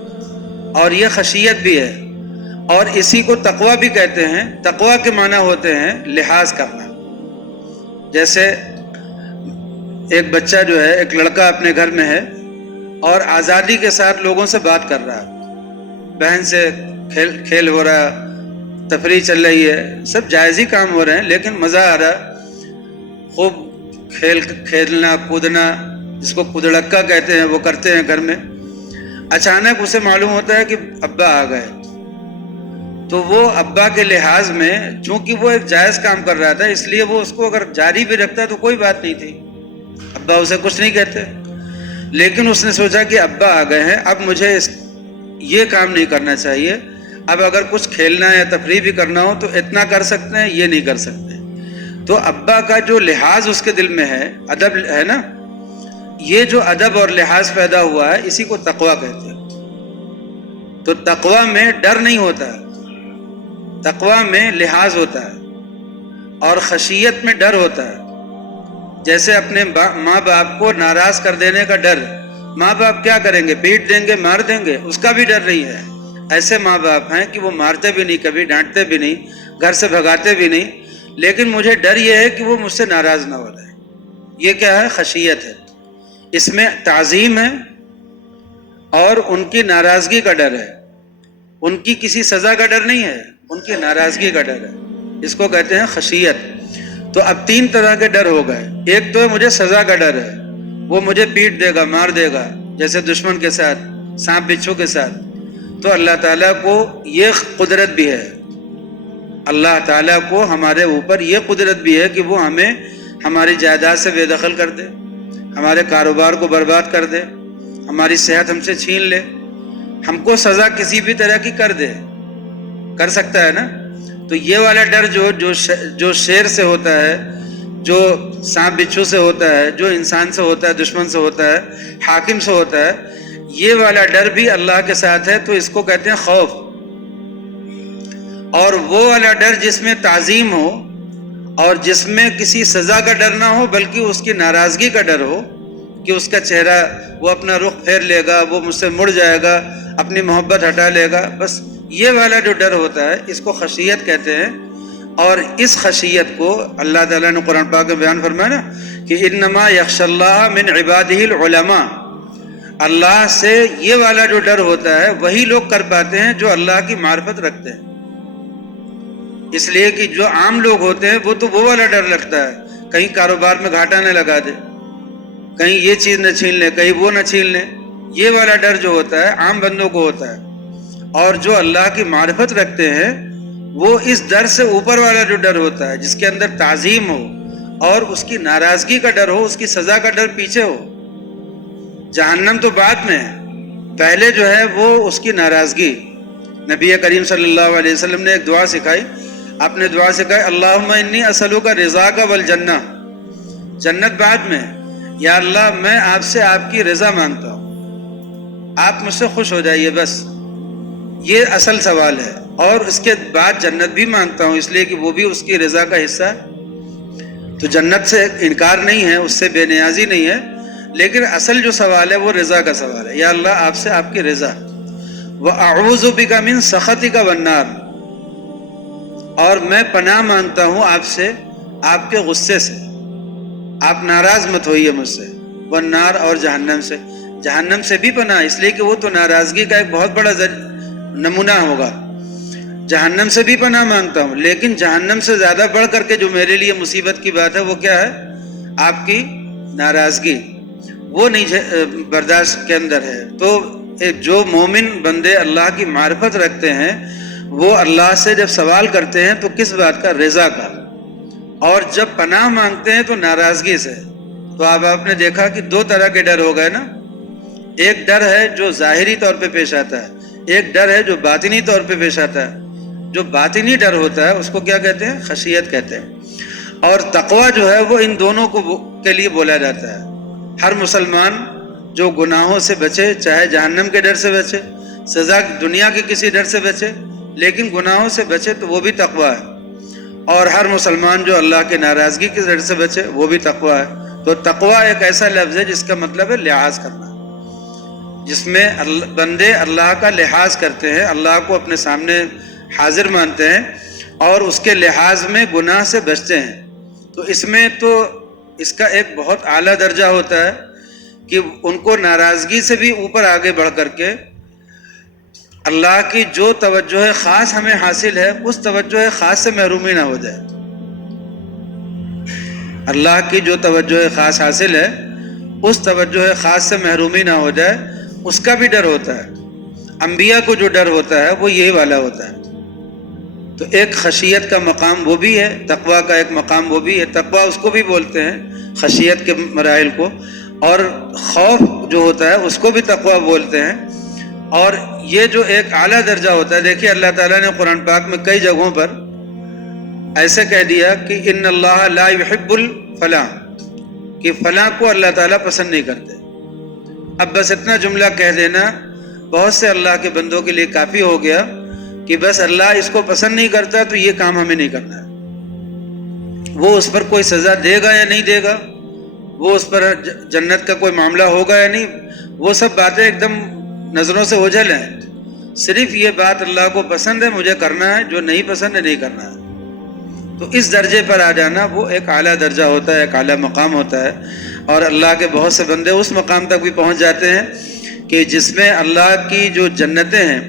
اور یہ خشیت بھی ہے، اور اسی کو تقویٰ بھی کہتے ہیں۔ تقویٰ کے معنی ہوتے ہیں لحاظ کرنا۔ جیسے ایک بچہ جو ہے، ایک لڑکا اپنے گھر میں ہے اور آزادی کے ساتھ لوگوں سے بات کر رہا ہے، بہن سے کھیل ہو رہا، تفریح چل رہی ہے، سب جائز کام ہو رہے ہیں، لیکن مزہ آ رہا، خوب کھیلنا کودنا، جس کو کودڑکا کہتے ہیں، وہ کرتے ہیں گھر میں۔ اچانک اسے معلوم ہوتا ہے کہ ابا آ گئے، تو وہ ابا کے لحاظ میں چونکہ وہ ایک جائز کام کر رہا تھا، اس لیے وہ اس کو اگر جاری بھی رکھتا تو کوئی بات نہیں تھی، ابا اسے کچھ نہیں کہتے. لیکن اس نے سوچا کہ ابا آ گئے ہیں، اب مجھے یہ کام نہیں کرنا چاہیے، اب اگر کچھ کھیلنا یا تفریح بھی کرنا ہو تو اتنا کر سکتے ہیں، یہ نہیں کر سکتے. تو ابا کا جو لحاظ اس کے دل میں ہے، ادب ہے نا، یہ جو ادب اور لحاظ پیدا ہوا ہے اسی کو تقویٰ کہتے ہیں. تو تقویٰ میں ڈر نہیں ہوتا ہے، تقویٰ میں لحاظ ہوتا ہے، اور خشیت میں ڈر ہوتا ہے. جیسے اپنے ماں باپ کو ناراض کر دینے کا ڈر، ماں باپ کیا کریں گے، پیٹ دیں گے، مار دیں گے، اس کا بھی ڈر نہیں ہے. ایسے ماں باپ ہیں کہ وہ مارتے بھی نہیں، کبھی ڈانٹتے بھی نہیں، گھر سے بھگاتے بھی نہیں، لیکن مجھے ڈر یہ ہے کہ وہ مجھ سے ناراض نہ ہو رہے. یہ کیا ہے؟ خشیت ہے. اس میں تعظیم ہے اور ان کی ناراضگی کا ڈر ہے. ان کی کسی سزا کا ڈر نہیں ہے، ان کی ناراضگی کا ڈر ہے. اس کو کہتے ہیں خشیت. تو اب 3 طرح کے ڈر ہو گئے. ایک تو مجھے سزا کا ڈر ہے، وہ مجھے پیٹ دے گا، مار دے گا، جیسے دشمن کے ساتھ، سانپ بچھو کے ساتھ. تو اللہ تعالیٰ کو یہ قدرت بھی ہے، اللہ تعالیٰ کو ہمارے اوپر یہ قدرت بھی ہے کہ وہ ہمیں ہماری جائیداد سے بے دخل کر دے، ہمارے کاروبار کو برباد کر دے، ہماری صحت ہم سے چھین لے، ہم کو سزا کسی بھی طرح کی کر دے. کر سکتا ہے نا. تو یہ والا ڈر جو شیر سے ہوتا ہے، جو سانپ بچھو سے ہوتا ہے، جو انسان سے ہوتا ہے، دشمن سے ہوتا ہے، حاکم سے ہوتا ہے، یہ والا ڈر بھی اللہ کے ساتھ ہے، تو اس کو کہتے ہیں خوف. اور وہ والا ڈر جس میں تعظیم ہو اور جس میں کسی سزا کا ڈر نہ ہو بلکہ اس کی ناراضگی کا ڈر ہو کہ اس کا چہرہ، وہ اپنا رخ پھیر لے گا، وہ مجھ سے مڑ جائے گا، اپنی محبت ہٹا لے گا، بس یہ والا جو ڈر ہوتا ہے اس کو خشیت کہتے ہیں. اور اس خشیت کو اللہ تعالیٰ نے قرآن پاک میں بیان فرمایا نا کہ انما یخشی اللہ من عبادہ العلماء. اللہ سے یہ والا جو ڈر ہوتا ہے وہی لوگ کر پاتے ہیں جو اللہ کی معرفت رکھتے ہیں. اس لیے کہ جو عام لوگ ہوتے ہیں وہ تو وہ والا ڈر لگتا ہے، کہیں کاروبار میں گھاٹا نہ لگا دے، کہیں یہ چیز نہ چھین لے، کہیں وہ نہ چھین لے. یہ والا ڈر جو ہوتا ہے عام بندوں کو ہوتا ہے. اور جو اللہ کی معرفت رکھتے ہیں وہ اس ڈر سے اوپر والا جو ڈر ہوتا ہے جس کے اندر تعظیم ہو اور اس کی ناراضگی کا ڈر ہو، اس کی سزا کا ڈر پیچھے ہو. جہنم تو بعد میں ہے، پہلے جو ہے وہ اس کی ناراضگی. نبی کریم صلی اللہ علیہ وسلم نے ایک دعا سکھائی، آپ نے دعا سکھائی اللہم انی اسألک رضاک والجنہ. جنت بعد میں، یا اللہ میں آپ سے آپ کی رضا مانگتا ہوں، آپ مجھ سے خوش ہو جائیے، بس یہ اصل سوال ہے. اور اس کے بعد جنت بھی مانگتا ہوں، اس لیے کہ وہ بھی اس کی رضا کا حصہ ہے. تو جنت سے انکار نہیں ہے، اس سے بے نیازی نہیں ہے، لیکن اصل جو سوال ہے وہ رضا کا سوال ہے. یا اللہ آپ سے آپ کی رضا. وَأَعُوذُ بِكَ مِن سَخَطِكَ وَالنَّارِ. اور میں پناہ مانگتا ہوں آپ سے آپ کے غصے سے، آپ ناراض مت ہوئیے مجھ سے. والنار، اور جہنم سے. جہنم سے بھی پناہ، اس لیے کہ وہ تو ناراضگی کا ایک بہت بڑا نمونہ ہوگا. جہنم سے بھی پناہ مانگتا ہوں، لیکن جہنم سے زیادہ بڑھ کر کے جو میرے لیے مصیبت کی بات ہے وہ کیا ہے؟ آپ کی ناراضگی. وہ نہیں برداشت کے اندر ہے. تو جو مومن بندے اللہ کی معرفت رکھتے ہیں وہ اللہ سے جب سوال کرتے ہیں تو کس بات کا؟ رضا کا. اور جب پناہ مانگتے ہیں تو ناراضگی سے. تو آپ نے دیکھا کہ 2 طرح کے ڈر ہو گئے نا. ایک ڈر ہے جو ظاہری طور پہ پیش آتا ہے، ایک ڈر ہے جو باطنی طور پہ پیش آتا ہے. جو باطنی ڈر ہوتا ہے اس کو کیا کہتے ہیں؟ خشیت کہتے ہیں. اور تقویٰ جو ہے وہ ان دونوں کے لیے بولا جاتا ہے. ہر مسلمان جو گناہوں سے بچے، چاہے جہنم کے ڈر سے بچے، سزا دنیا کے کسی ڈر سے بچے، لیکن گناہوں سے بچے تو وہ بھی تقویٰ ہے. اور ہر مسلمان جو اللہ کی ناراضگی کے ڈر سے بچے وہ بھی تقویٰ ہے. تو تقویٰ ایک ایسا لفظ ہے جس کا مطلب ہے لحاظ کرنا، جس میں بندے اللہ کا لحاظ کرتے ہیں، اللہ کو اپنے سامنے حاضر مانتے ہیں اور اس کے لحاظ میں گناہ سے بچتے ہیں. تو اس میں تو اس کا ایک بہت اعلیٰ درجہ ہوتا ہے کہ ان کو ناراضگی سے بھی اوپر آگے بڑھ کر کے اللہ کی جو توجہ خاص ہمیں حاصل ہے اس توجہ خاص سے محرومی نہ ہو جائے. اللہ کی جو توجہ خاص حاصل ہے اس توجہ خاص سے محرومی نہ ہو جائے. اس کا بھی ڈر ہوتا ہے. انبیاء کو جو ڈر ہوتا ہے وہ یہی والا ہوتا ہے. تو ایک خشیت کا مقام وہ بھی ہے، تقویٰ کا ایک مقام وہ بھی ہے. تقویٰ اس کو بھی بولتے ہیں، خشیت کے مراحل کو، اور خوف جو ہوتا ہے اس کو بھی تقویٰ بولتے ہیں. اور یہ جو ایک اعلیٰ درجہ ہوتا ہے، دیکھیے اللہ تعالیٰ نے قرآن پاک میں کئی جگہوں پر ایسے کہہ دیا کہ ان اللہ لا يحب الفلاں، کہ فلاں کو اللہ تعالیٰ پسند نہیں کرتے. اب بس اتنا جملہ کہہ دینا بہت سے اللہ کے بندوں کے لیے کافی ہو گیا کہ بس اللہ اس کو پسند نہیں کرتا تو یہ کام ہمیں نہیں کرنا ہے. وہ اس پر کوئی سزا دے گا یا نہیں دے گا، وہ اس پر جنت کا کوئی معاملہ ہوگا یا نہیں، وہ سب باتیں ایک دم نظروں سے اوجھل ہیں. صرف یہ بات اللہ کو پسند ہے، مجھے کرنا ہے، جو نہیں پسند ہے نہیں کرنا ہے. تو اس درجے پر آ جانا وہ ایک اعلیٰ درجہ ہوتا ہے، ایک اعلیٰ مقام ہوتا ہے. اور اللہ کے بہت سے بندے اس مقام تک بھی پہنچ جاتے ہیں کہ جس میں اللہ کی جو جنتیں ہیں،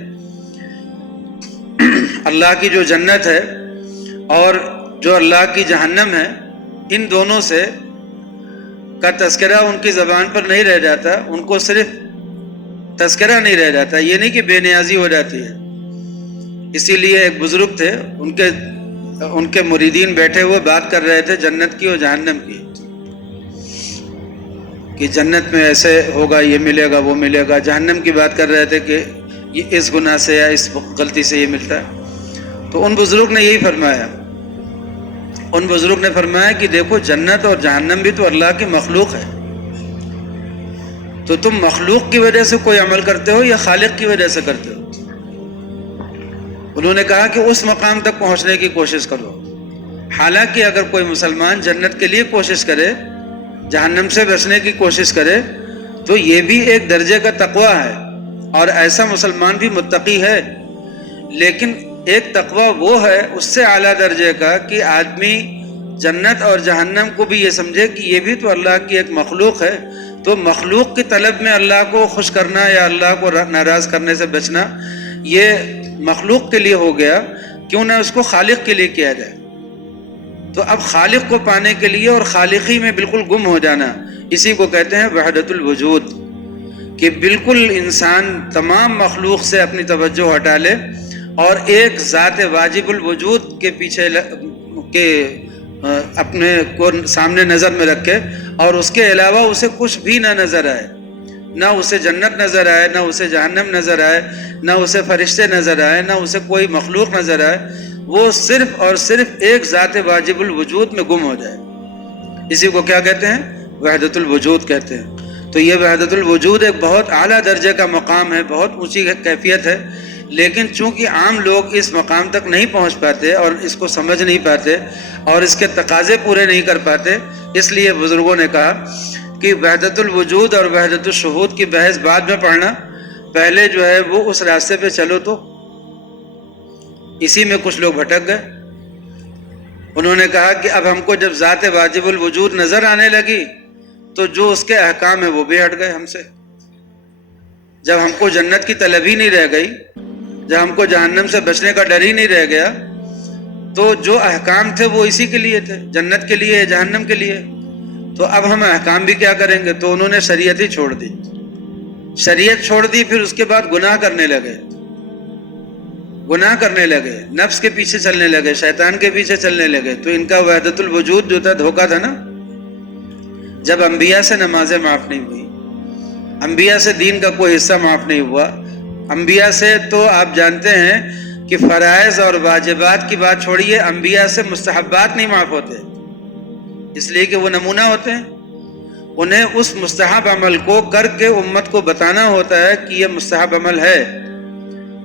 اللہ کی جو جنت ہے اور جو اللہ کی جہنم ہے، ان دونوں سے کا تذکرہ ان کی زبان پر نہیں رہ جاتا. ان کو صرف تذکرہ نہیں رہ جاتا، یہ نہیں کہ بے نیازی ہو جاتی ہے. اسی لیے ایک بزرگ تھے، ان کے مریدین بیٹھے ہوئے بات کر رہے تھے جنت کی اور جہنم کی، کہ جنت میں ایسے ہوگا، یہ ملے گا، وہ ملے گا. جہنم کی بات کر رہے تھے کہ یہ اس گناہ سے یا اس غلطی سے یہ ملتا ہے. تو ان بزرگ نے یہی فرمایا، ان بزرگ نے فرمایا کہ دیکھو جنت اور جہنم بھی تو اللہ کی مخلوق ہے. تو تم مخلوق کی وجہ سے کوئی عمل کرتے ہو یا خالق کی وجہ سے کرتے ہو؟ انہوں نے کہا کہ اس مقام تک پہنچنے کی کوشش کرو. حالانکہ اگر کوئی مسلمان جنت کے لیے کوشش کرے، جہنم سے بچنے کی کوشش کرے، تو یہ بھی ایک درجے کا تقویٰ ہے، اور ایسا مسلمان بھی متقی ہے. لیکن ایک تقویٰ وہ ہے اس سے اعلیٰ درجے کا کہ آدمی جنت اور جہنم کو بھی یہ سمجھے کہ یہ بھی تو اللہ کی ایک مخلوق ہے. تو مخلوق کی طلب میں اللہ کو خوش کرنا یا اللہ کو ناراض کرنے سے بچنا، یہ مخلوق کے لیے ہو گیا، کیوں نہ اس کو خالق کے لیے کیا جائے. تو اب خالق کو پانے کے لیے اور خالقی میں بالکل گم ہو جانا، اسی کو کہتے ہیں وحدت الوجود، کہ بالکل انسان تمام مخلوق سے اپنی توجہ ہٹا لے اور ایک ذات واجب الوجود کے پیچھے کے اپنے کو سامنے نظر میں رکھے، اور اس کے علاوہ اسے کچھ بھی نہ نظر آئے. نہ اسے جنت نظر آئے، نہ اسے جہنم نظر آئے، نہ اسے فرشتے نظر آئے، نہ اسے کوئی مخلوق نظر آئے. وہ صرف اور صرف ایک ذات واجب الوجود میں گم ہو جائے. اسی کو کیا کہتے ہیں؟ وحدت الوجود کہتے ہیں. تو یہ وحدت الوجود ایک بہت اعلیٰ درجے کا مقام ہے، بہت اونچی کیفیت ہے. لیکن چونکہ عام لوگ اس مقام تک نہیں پہنچ پاتے اور اس کو سمجھ نہیں پاتے اور اس کے تقاضے پورے نہیں کر پاتے، اس لیے بزرگوں نے کہا کہ وحدت الوجود اور وحدت الشہود کی بحث بعد میں پڑھنا، پہلے جو ہے وہ اس راستے پہ چلو. تو اسی میں کچھ لوگ بھٹک گئے. انہوں نے کہا کہ اب ہم کو جب ذات واجب الوجود نظر آنے لگی تو جو اس کے احکام ہیں وہ بھی ہٹ گئے ہم سے. جب ہم کو جنت کی طلب ہی نہیں رہ گئی، جب ہم کو جہنم سے بچنے کا ڈر ہی نہیں رہ گیا، تو جو احکام تھے وہ اسی کے لیے تھے، جنت کے لیے، جہنم کے لیے. تو اب ہم احکام بھی کیا کریں گے؟ تو انہوں نے شریعت ہی چھوڑ دی. شریعت چھوڑ دی، پھر اس کے بعد گناہ کرنے لگے، نفس کے پیچھے چلنے لگے، شیطان کے پیچھے چلنے لگے. تو ان کا وحدت الوجود جو تھا دھوکہ تھا نا. جب انبیاء سے نمازیں معاف نہیں ہوئی، انبیاء سے دین کا کوئی حصہ معاف نہیں ہوا، انبیاء سے تو آپ جانتے ہیں کہ فرائض اور واجبات کی بات چھوڑیے، انبیاء سے مستحبات نہیں معاف ہوتے، اس لیے کہ وہ نمونہ ہوتے ہیں. انہیں اس مستحب عمل کو کر کے امت کو بتانا ہوتا ہے کہ یہ مستحب عمل ہے،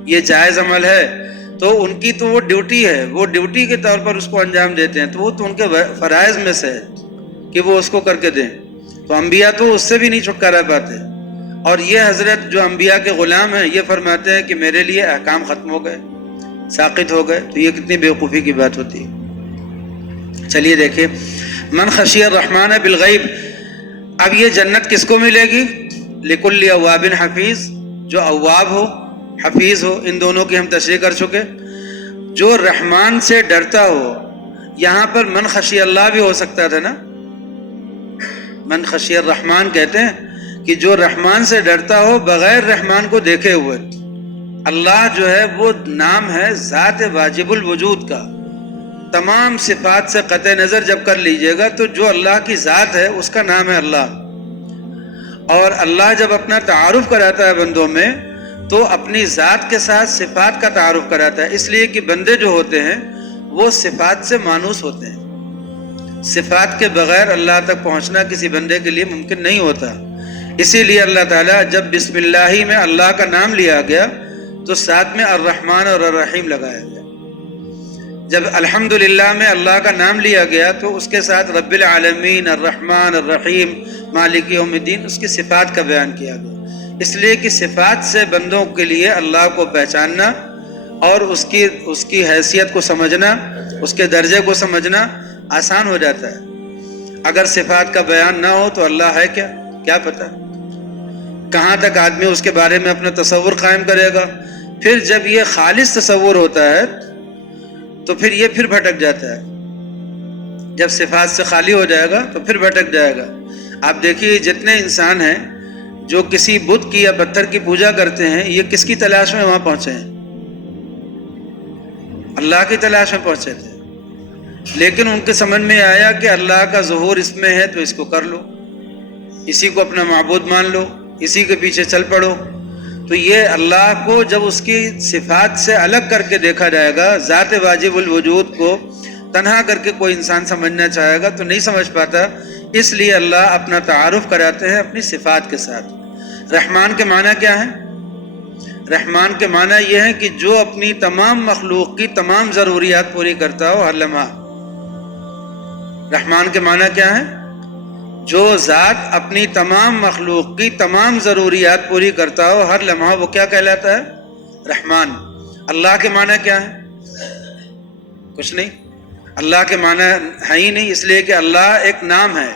یہ جائز عمل ہے. تو ان کی تو وہ ڈیوٹی ہے، وہ ڈیوٹی کے طور پر اس کو انجام دیتے ہیں. تو وہ تو ان کے فرائض میں سے ہے کہ وہ اس کو کر کے دیں. تو انبیاء تو اس سے بھی نہیں چھٹکارا پاتے. اور یہ حضرت جو انبیاء کے غلام ہیں یہ فرماتے ہیں کہ میرے لیے احکام ختم ہو گئے، ساقط ہو گئے. تو یہ کتنی بیوقوفی کی بات ہوتی ہے. چلیے دیکھیں، من خشی الرحمن بالغیب. اب یہ جنت کس کو ملے گی؟ لکل اواب حفیظ، جو اواب ہو، حفیظ ہو. ان دونوں کی ہم تشریح کر چکے. جو رحمان سے ڈرتا ہو، یہاں پر من خشی اللہ بھی ہو سکتا تھا نا. من خشی الرحمن کہتے ہیں کہ جو رحمان سے ڈرتا ہو بغیر رحمان کو دیکھے ہوئے. اللہ جو ہے وہ نام ہے ذات واجب الوجود کا. تمام صفات سے قطع نظر جب کر لیجئے گا تو جو اللہ کی ذات ہے اس کا نام ہے اللہ. اور اللہ جب اپنا تعارف کراتا ہے بندوں میں تو اپنی ذات کے ساتھ صفات کا تعارف کراتا ہے، اس لیے کہ بندے جو ہوتے ہیں وہ صفات سے مانوس ہوتے ہیں. صفات کے بغیر اللہ تک پہنچنا کسی بندے کے لیے ممکن نہیں ہوتا. اسی لیے اللہ تعالیٰ جب بسم اللہ میں اللہ کا نام لیا گیا تو ساتھ میں الرحمن اور الرحیم لگایا گیا. جب الحمدللہ میں اللہ کا نام لیا گیا تو اس کے ساتھ رب العالمین، الرحمن، الرحیم، مالک یوم الدین، اس کی صفات کا بیان کیا گیا. اس لیے کہ صفات سے بندوں کے لیے اللہ کو پہچاننا اور اس کی حیثیت کو سمجھنا، اس کے درجے کو سمجھنا آسان ہو جاتا ہے. اگر صفات کا بیان نہ ہو تو اللہ ہے کیا پتہ، کہاں تک آدمی اس کے بارے میں اپنا تصور قائم کرے گا. پھر جب یہ خالص تصور ہوتا ہے تو پھر یہ بھٹک جاتا ہے. جب صفات سے خالی ہو جائے گا تو پھر بھٹک جائے گا. آپ دیکھیے جتنے انسان ہیں جو کسی بت کی یا پتھر کی پوجا کرتے ہیں، یہ کس کی تلاش میں وہاں پہنچے ہیں؟ اللہ کی تلاش میں پہنچے تھے. لیکن ان کے سمجھ میں آیا کہ اللہ کا ظہور اس میں ہے تو اس کو کر لو، اسی کو اپنا معبود مان لو، اسی کے پیچھے چل پڑو. تو یہ اللہ کو جب اس کی صفات سے الگ کر کے دیکھا جائے گا، ذات واجب الوجود کو تنہا کر کے کوئی انسان سمجھنا چاہے گا تو نہیں سمجھ پاتا. اس لیے اللہ اپنا تعارف کراتے ہیں اپنی صفات کے ساتھ. رحمان کے معنی کیا ہے؟ رحمان کے معنی یہ ہے کہ جو اپنی تمام مخلوق کی تمام ضروریات پوری کرتا ہو ہر لمحہ. رحمان کے معنی کیا ہے؟ جو ذات اپنی تمام مخلوق کی تمام ضروریات پوری کرتا ہو ہر لمحہ، وہ کیا کہلاتا ہے؟ رحمان. اللہ کے معنی کیا ہے؟ کچھ نہیں. اللہ کے معنی ہے ہی نہیں، اس لیے کہ اللہ ایک نام ہے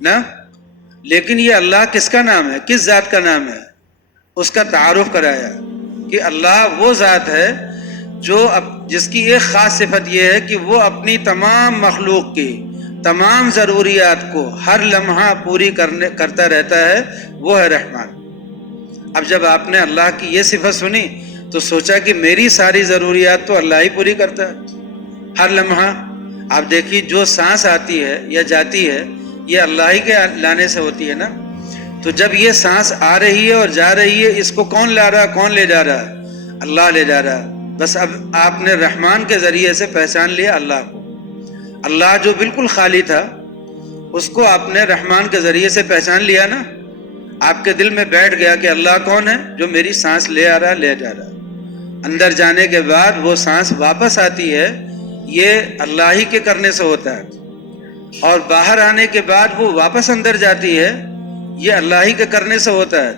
نا. لیکن یہ اللہ کس کا نام ہے؟ کس ذات کا نام ہے؟ اس کا تعارف کرایا کہ اللہ وہ ذات ہے جس کی ایک خاص صفت یہ ہے کہ وہ اپنی تمام مخلوق کی تمام ضروریات کو ہر لمحہ پوری کرتا رہتا ہے، وہ ہے رحمان. اب جب آپ نے اللہ کی یہ صفت سنی تو سوچا کہ میری ساری ضروریات تو اللہ ہی پوری کرتا ہے ہر لمحہ. آپ دیکھیے جو سانس آتی ہے یا جاتی ہے یہ اللہ ہی کے لانے سے ہوتی ہے نا. تو جب یہ سانس آ رہی ہے اور جا رہی ہے، اس کو کون لا رہا، کون لے جا رہا ہے؟ اللہ لے جا رہا ہے. بس اب آپ نے رحمان کے ذریعے سے پہچان لیا اللہ کو. اللہ جو بالکل خالی تھا اس کو آپ نے رحمان کے ذریعے سے پہچان لیا نا. آپ کے دل میں بیٹھ گیا کہ اللہ کون ہے جو میری سانس لے آ رہا، لے جا رہا. اندر جانے کے بعد وہ سانس واپس آتی ہے، یہ اللہ ہی کے کرنے سے ہوتا ہے. اور باہر آنے کے بعد وہ واپس اندر جاتی ہے، یہ اللہ ہی کے کرنے سے ہوتا ہے.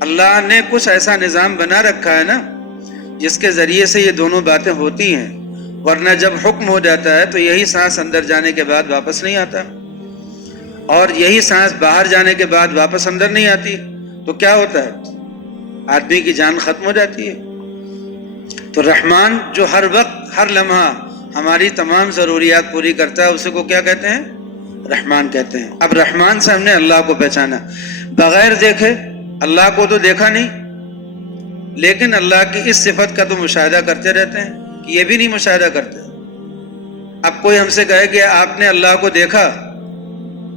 اللہ نے کچھ ایسا نظام بنا رکھا ہے نا جس کے ذریعے سے یہ دونوں باتیں ہوتی ہیں. ورنہ جب حکم ہو جاتا ہے تو یہی سانس اندر جانے کے بعد واپس نہیں آتا، اور یہی سانس باہر جانے کے بعد واپس اندر نہیں آتی، تو کیا ہوتا ہے؟ آدمی کی جان ختم ہو جاتی ہے. تو رحمان جو ہر وقت ہر لمحہ ہماری تمام ضروریات پوری کرتا ہے، اسے کو کیا کہتے ہیں؟ رحمان کہتے ہیں. اب رحمان سے ہم نے اللہ کو پہچانا. بغیر دیکھے اللہ کو تو دیکھا نہیں، لیکن اللہ کی اس صفت کا تو مشاہدہ کرتے رہتے ہیں کہ یہ بھی نہیں مشاہدہ کرتے. اب کوئی ہم سے کہے کہ آپ نے اللہ کو دیکھا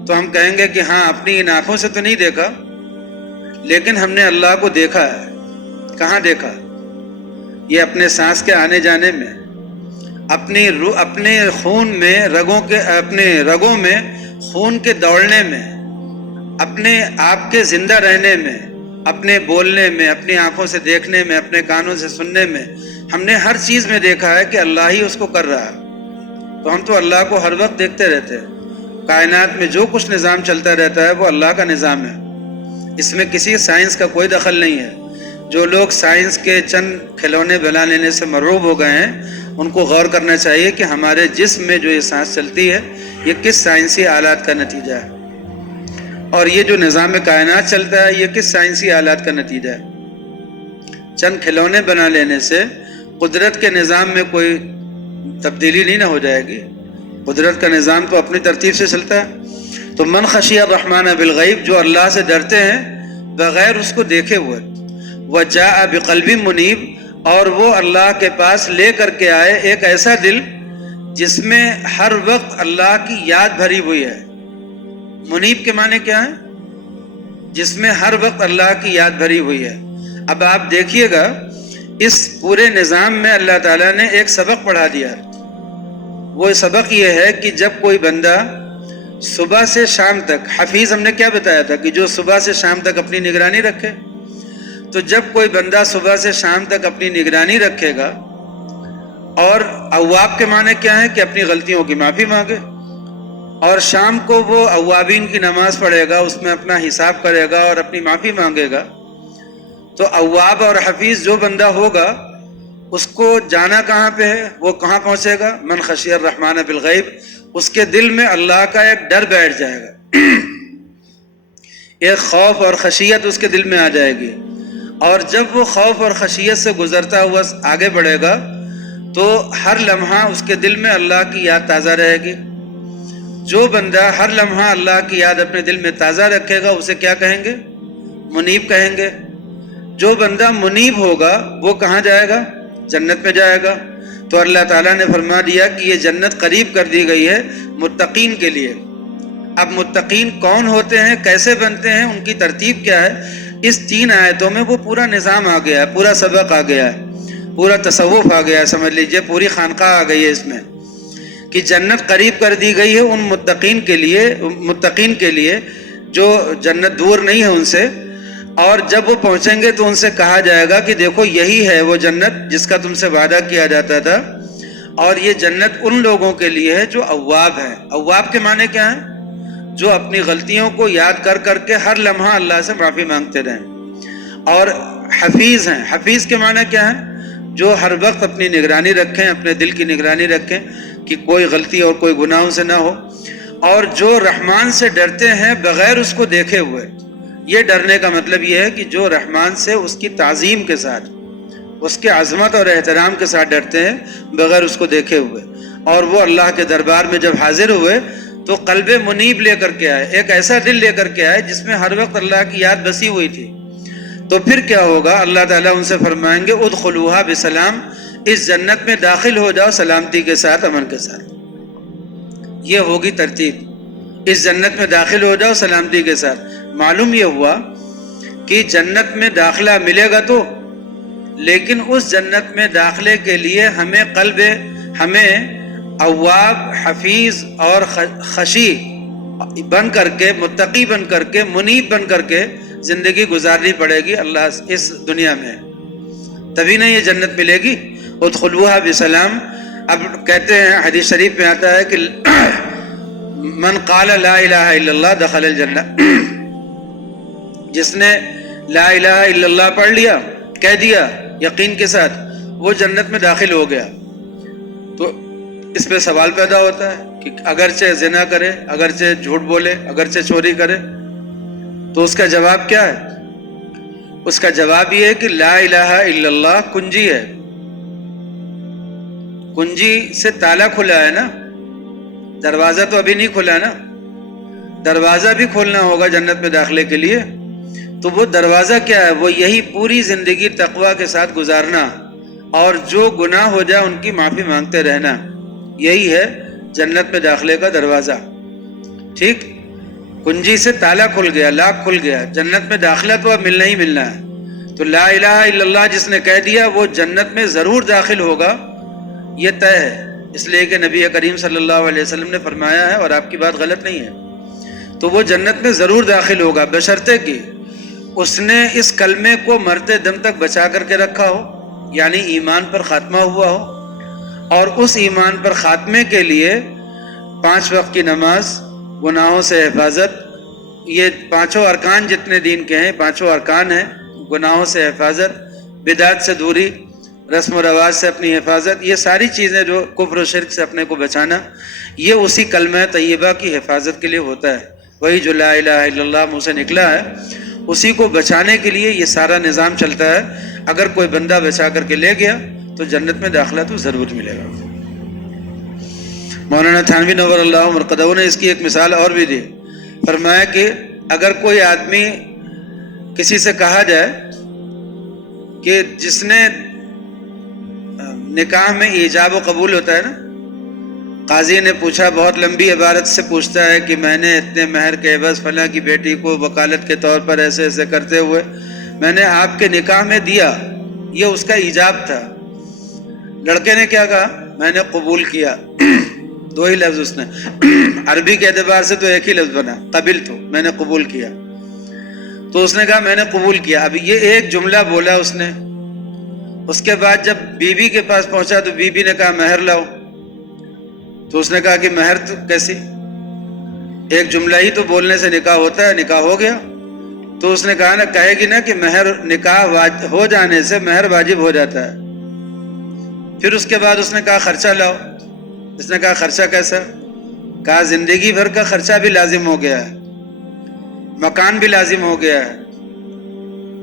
تو ہم کہیں گے کہ ہاں اپنی ان آنکھوں سے تو نہیں دیکھا، لیکن ہم نے اللہ کو دیکھا ہے. کہاں دیکھا؟ یہ اپنے سانس کے آنے جانے میں، اپنے خون میں اپنے رگوں میں خون کے دوڑنے میں، اپنے آپ کے زندہ رہنے میں، اپنے بولنے میں، اپنی آنکھوں سے دیکھنے میں، اپنے کانوں سے سننے میں، ہم نے ہر چیز میں دیکھا ہے کہ اللہ ہی اس کو کر رہا ہے. تو ہم تو اللہ کو ہر وقت دیکھتے رہتے ہیں. کائنات میں جو کچھ نظام چلتا رہتا ہے وہ اللہ کا نظام ہے، اس میں کسی سائنس کا کوئی دخل نہیں ہے. جو لوگ سائنس کے چند کھلونے بنا لینے سے مرعوب ہو گئے ہیں ان کو غور کرنا چاہیے کہ ہمارے جسم میں جو یہ سانس چلتی ہے یہ کس سائنسی آلات کا نتیجہ ہے، اور یہ جو نظام کائنات چلتا ہے یہ کس سائنسی آلات کا نتیجہ ہے. چند کھلونے بنا لینے سے قدرت کے نظام میں کوئی تبدیلی نہیں نہ ہو جائے گی. قدرت کا نظام تو اپنی ترتیب سے چلتا ہے. تو من خشی الرحمن بالغیب، جو اللہ سے ڈرتے ہیں بغیر اس کو دیکھے ہوئے، وجاء بقلب منیب، اور وہ اللہ کے پاس لے کر کے آئے ایک ایسا دل جس میں ہر وقت اللہ کی یاد بھری ہوئی ہے۔ منیب کے معنی کیا ہے؟ جس میں ہر وقت اللہ کی یاد بھری ہوئی ہے۔ اب آپ دیکھیے گا اس پورے نظام میں اللہ تعالیٰ نے ایک سبق پڑھا دیا ہے۔ وہ سبق یہ ہے کہ جب کوئی بندہ صبح سے شام تک، حفیظ ہم نے کیا بتایا تھا کہ جو صبح سے شام تک اپنی نگرانی رکھے، تو جب کوئی بندہ صبح سے شام تک اپنی نگرانی رکھے گا، اور اواب کے معنی کیا ہے کہ اپنی غلطیوں کی معافی مانگے، اور شام کو وہ اوابین کی نماز پڑھے گا، اس میں اپنا حساب کرے گا اور اپنی معافی مانگے گا، تو اواب اور حفیظ جو بندہ ہوگا اس کو جانا کہاں پہ ہے؟ وہ کہاں پہنچے گا؟ من خشی الرحمن بالغیب، اس کے دل میں اللہ کا ایک ڈر بیٹھ جائے گا، ایک خوف اور خشیت اس کے دل میں آ جائے گی، اور جب وہ خوف اور خشیت سے گزرتا ہوا آگے بڑھے گا تو ہر لمحہ اس کے دل میں اللہ کی یاد تازہ رہے گی۔ جو بندہ ہر لمحہ اللہ کی یاد اپنے دل میں تازہ رکھے گا اسے کیا کہیں گے؟ منیب کہیں گے۔ جو بندہ منیب ہوگا وہ کہاں جائے گا؟ جنت میں جائے گا۔ تو اللہ تعالیٰ نے فرما دیا کہ یہ جنت قریب کر دی گئی ہے متقین کے لیے۔ اب متقین کون ہوتے ہیں، کیسے بنتے ہیں، ان کی ترتیب کیا ہے، اس 3 آیتوں میں وہ پورا نظام آ گیا ہے، پورا سبق آ گیا ہے، پورا تصوف آ گیا ہے، سمجھ لیجئے پوری خانقاہ آ گئی ہے اس میں، کہ جنت قریب کر دی گئی ہے ان متقین کے لیے جو جنت دور نہیں ہے ان سے، اور جب وہ پہنچیں گے تو ان سے کہا جائے گا کہ دیکھو یہی ہے وہ جنت جس کا تم سے وعدہ کیا جاتا تھا، اور یہ جنت ان لوگوں کے لیے ہے جو اواب ہیں۔ اواب کے معنی کیا ہیں؟ جو اپنی غلطیوں کو یاد کر کر کے ہر لمحہ اللہ سے معافی مانگتے رہیں۔ اور حفیظ ہیں، حفیظ کے معنی کیا ہیں؟ جو ہر وقت اپنی نگرانی رکھیں، اپنے دل کی نگرانی رکھیں کہ کوئی غلطی اور کوئی گناہوں سے نہ ہو، اور جو رحمان سے ڈرتے ہیں بغیر اس کو دیکھے ہوئے۔ یہ ڈرنے کا مطلب یہ ہے کہ جو رحمان سے اس کی تعظیم کے ساتھ، اس کے عظمت اور احترام کے ساتھ ڈرتے ہیں بغیر اس کو دیکھے ہوئے، اور وہ اللہ کے دربار میں جب حاضر ہوئے تو قلب منیب لے کر کے آئے، ایک ایسا دل لے کر کے آئے جس میں ہر وقت اللہ کی یاد بسی ہوئی تھی۔ تو پھر کیا ہوگا؟ اللہ تعالیٰ ان سے فرمائیں گے ادخلوہا بسلام، اس جنت میں داخل ہو جاؤ سلامتی کے ساتھ، امن کے ساتھ۔ یہ ہوگی ترتیب، اس جنت میں داخل ہو جاؤ سلامتی کے ساتھ۔ معلوم یہ ہوا کہ جنت میں داخلہ ملے گا تو، لیکن اس جنت میں داخلے کے لیے ہمیں اواب، حفیظ اور خشی بن کر کے، متقی بن کر کے، منیب بن کر کے زندگی گزارنی پڑے گی اللہ اس دنیا میں، تبھی نہ یہ جنت ملے گی۔ ادخلوہا بسلام۔ اب کہتے ہیں حدیث شریف میں آتا ہے کہ من قال لا الہ الا اللہ دخل الجنہ، جس نے لا الہ الا اللہ پڑھ لیا، کہہ دیا یقین کے ساتھ، وہ جنت میں داخل ہو گیا۔ تو اس پہ سوال پیدا ہوتا ہے کہ اگرچہ زنا کرے، اگرچہ جھوٹ بولے، اگرچہ چوری کرے، تو اس کا جواب کیا ہے؟ اس کا جواب یہ ہے کہ لا الہ الا اللہ کنجی ہے، کنجی سے تالا کھلا ہے نا، دروازہ تو ابھی نہیں کھلا نا، دروازہ بھی کھولنا ہوگا جنت میں داخلے کے لیے۔ تو وہ دروازہ کیا ہے؟ وہ یہی پوری زندگی تقویٰ کے ساتھ گزارنا، اور جو گناہ ہو جائے ان کی معافی مانگتے رہنا، یہی ہے جنت میں داخلے کا دروازہ۔ ٹھیک، کنجی سے تالا کھل گیا، لاک کھل گیا، جنت میں داخلہ تو اب ملنا ہی ملنا ہے۔ تو لا الہ الا اللہ جس نے کہہ دیا وہ جنت میں ضرور داخل ہوگا، یہ طے ہے، اس لیے کہ نبی کریم صلی اللہ علیہ وسلم نے فرمایا ہے، اور آپ کی بات غلط نہیں ہے۔ تو وہ جنت میں ضرور داخل ہوگا، بشرطے کہ اس نے اس کلمے کو مرتے دم تک بچا کر کے رکھا ہو، یعنی ایمان پر خاتمہ ہوا ہو، اور اس ایمان پر خاتمے کے لیے 5 وقت کی نماز، گناہوں سے حفاظت، یہ 5 ارکان جتنے دین کے ہیں، 5 ارکان ہیں، گناہوں سے حفاظت، بدعت سے دوری، رسم و رواج سے اپنی حفاظت، یہ ساری چیزیں جو کفر و شرک سے اپنے کو بچانا، یہ اسی کلمہ طیبہ کی حفاظت کے لیے ہوتا ہے۔ وہی جو لا الہ الا اللہ منہ سے نکلا ہے، اسی کو بچانے کے لیے یہ سارا نظام چلتا ہے۔ اگر کوئی بندہ بچا کر کے لے گیا تو جنت میں داخلہ تو ضرور ملے گا۔ مولانا تھانوی نور اللہ مرقدہ نے اس کی ایک مثال اور بھی دی فرمایا کہ اگر کوئی آدمی کسی سے کہا جائے کہ جس نے نکاح میں ایجاب و قبول ہوتا ہے نا، قاضی نے پوچھا، بہت لمبی عبارت سے پوچھتا ہے کہ میں نے اتنے مہر کے عوض فلاں کی بیٹی کو وکالت کے طور پر ایسے ایسے کرتے ہوئے میں نے آپ کے نکاح میں دیا، یہ اس کا ایجاب تھا۔ لڑکے نے کیا کہا؟ میں نے قبول کیا۔ دو ہی لفظ اس نے، عربی کے اعتبار سے تو ایک ہی لفظ بنا، قبل تو میں نے قبول کیا۔ تو اس نے کہا میں نے قبول کیا۔ اب یہ ایک جملہ بولا اس نے۔ اس کے بعد جب بیوی کے پاس پہنچا تو بیوی نے کہا مہر لاؤ، تو اس نے کہا کہ مہر تو کیسی، ایک جملہ ہی تو بولنے سے نکاح ہوتا ہے، نکاح ہو گیا۔ تو اس نے کہا نا، کہے گی نا کہ مہر، نکاح ہو جانے سے مہر واجب ہو جاتا ہے۔ پھر اس کے بعد اس نے کہا خرچہ لاؤ۔ اس نے کہا خرچہ کیسا؟ کہا زندگی بھر کا خرچہ بھی لازم ہو گیا ہے، مکان بھی لازم ہو گیا ہے،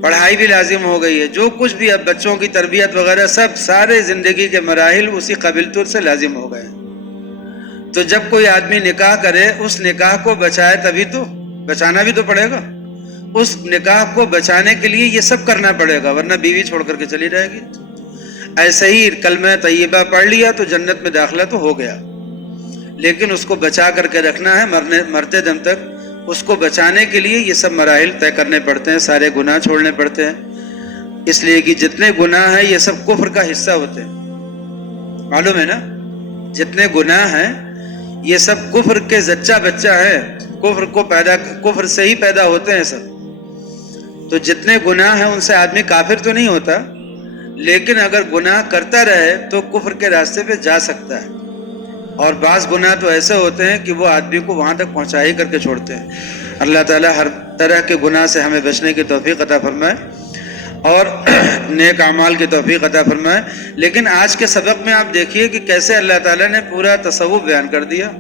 پڑھائی بھی لازم ہو گئی ہے، جو کچھ بھی اب بچوں کی تربیت وغیرہ سب سارے زندگی کے مراحل اسی قبل طور سے لازم ہو گئے۔ تو جب کوئی آدمی نکاح کرے، اس نکاح کو بچائے، تبھی تو بچانا بھی تو پڑے گا، اس نکاح کو بچانے کے لیے یہ سب کرنا پڑے گا، ورنہ بیوی چھوڑ کر کے چلی جائے گی۔ ایسے ہی کلمہ طیبہ پڑھ لیا تو جنت میں داخلہ تو ہو گیا، لیکن اس کو بچا کر کے رکھنا ہے، مرتے دم تک اس کو بچانے کے لیے یہ سب مراحل طے کرنے پڑتے ہیں، سارے گناہ چھوڑنے پڑتے ہیں۔ اس لیے کہ جتنے گناہ ہیں یہ سب کفر کا حصہ ہوتے ہیں، معلوم ہے نا، جتنے گناہ ہیں یہ سب کفر کے زچہ بچہ ہیں، کفر سے ہی پیدا ہوتے ہیں سب۔ تو جتنے گناہ ہیں ان سے آدمی کافر تو نہیں ہوتا، لیکن اگر گناہ کرتا رہے تو کفر کے راستے پہ جا سکتا ہے۔ اور بعض گناہ تو ایسے ہوتے ہیں کہ وہ آدمی کو وہاں تک پہنچا ہی کر کے چھوڑتے ہیں۔ اللہ تعالیٰ ہر طرح کے گناہ سے ہمیں بچنے کی توفیق عطا فرمائے اور نیک اعمال کی توفیق عطا فرمائے۔ لیکن آج کے سبق میں آپ دیکھیے کہ کیسے اللہ تعالیٰ نے پورا تصوف بیان کر دیا،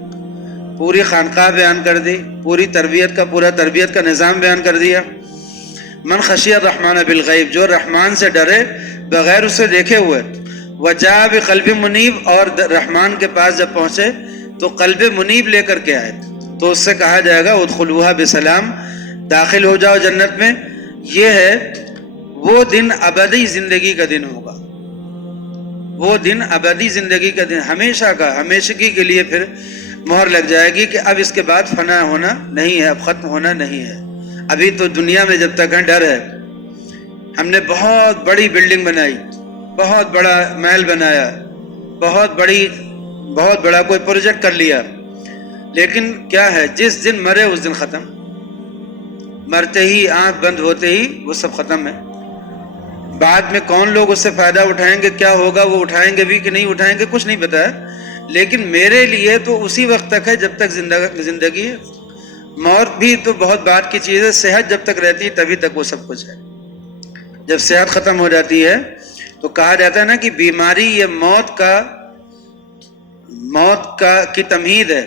پوری خانقاہ بیان کر دی، پوری تربیت کا نظام بیان کر دیا۔ من خشی الرحمن بالغیب، جو رحمان سے ڈرے بغیر اسے دیکھے ہوئے، وجاء بقلب منیب، اور رحمان کے پاس جب پہنچے تو قلب منیب لے کر کے آئے، تو اس سے کہا جائے گا ادخلوها بسلام، داخل ہو جاؤ جنت میں۔ یہ ہے وہ دن، ابدی زندگی کا دن ہوگا، وہ دن ابدی زندگی کا دن، ہمیشہ کا، ہمیشگی کے لیے پھر مہر لگ جائے گی کہ اب اس کے بعد فنا ہونا نہیں ہے، اب ختم ہونا نہیں ہے۔ ابھی تو دنیا میں جب تک ہے ڈر ہے۔ ہم نے بہت بڑی بلڈنگ بنائی، بہت بڑا محل بنایا، بہت بڑا کوئی پروجیکٹ کر لیا، لیکن کیا ہے، جس دن مرے اس دن ختم، مرتے ہی، آنکھ بند ہوتے ہی وہ سب ختم ہے۔ بعد میں کون لوگ اس سے فائدہ اٹھائیں گے، کیا ہوگا، وہ اٹھائیں گے بھی کہ نہیں اٹھائیں گے، کچھ نہیں پتا ہے۔ لیکن میرے لیے تو اسی وقت تک ہے جب تک زندگی ہے۔ موت بھی تو بہت بات کی چیز ہے، صحت جب تک رہتی ہے تبھی تک وہ سب کچھ ہے۔ جب صحت ختم ہو جاتی ہے تو کہا جاتا ہے نا کہ بیماری یہ موت کی تمہید ہے۔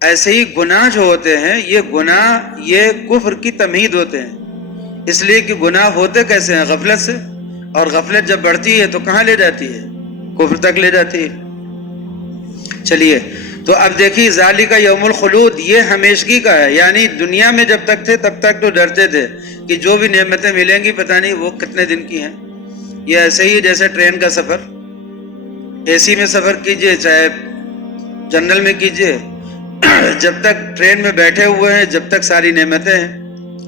ایسے ہی گناہ جو ہوتے ہیں، یہ گناہ یہ کفر کی تمہید ہوتے ہیں، اس لیے کہ گناہ ہوتے کیسے ہیں؟ غفلت سے، اور غفلت جب بڑھتی ہے تو کہاں لے جاتی ہے؟ کفر تک لے جاتی ہے۔ چلیے، تو اب دیکھیے ذالک یوم الخلود، یہ ہمیشگی کا ہے، یعنی دنیا میں جب تک تھے تب تک تو ڈرتے تھے کہ جو بھی نعمتیں ملیں گی پتہ نہیں وہ کتنے دن کی ہیں۔ یہ ایسے ہی جیسے ٹرین کا سفر، اے سی میں سفر کیجئے چاہے جنرل میں کیجئے، جب تک ٹرین میں بیٹھے ہوئے ہیں جب تک ساری نعمتیں ہیں،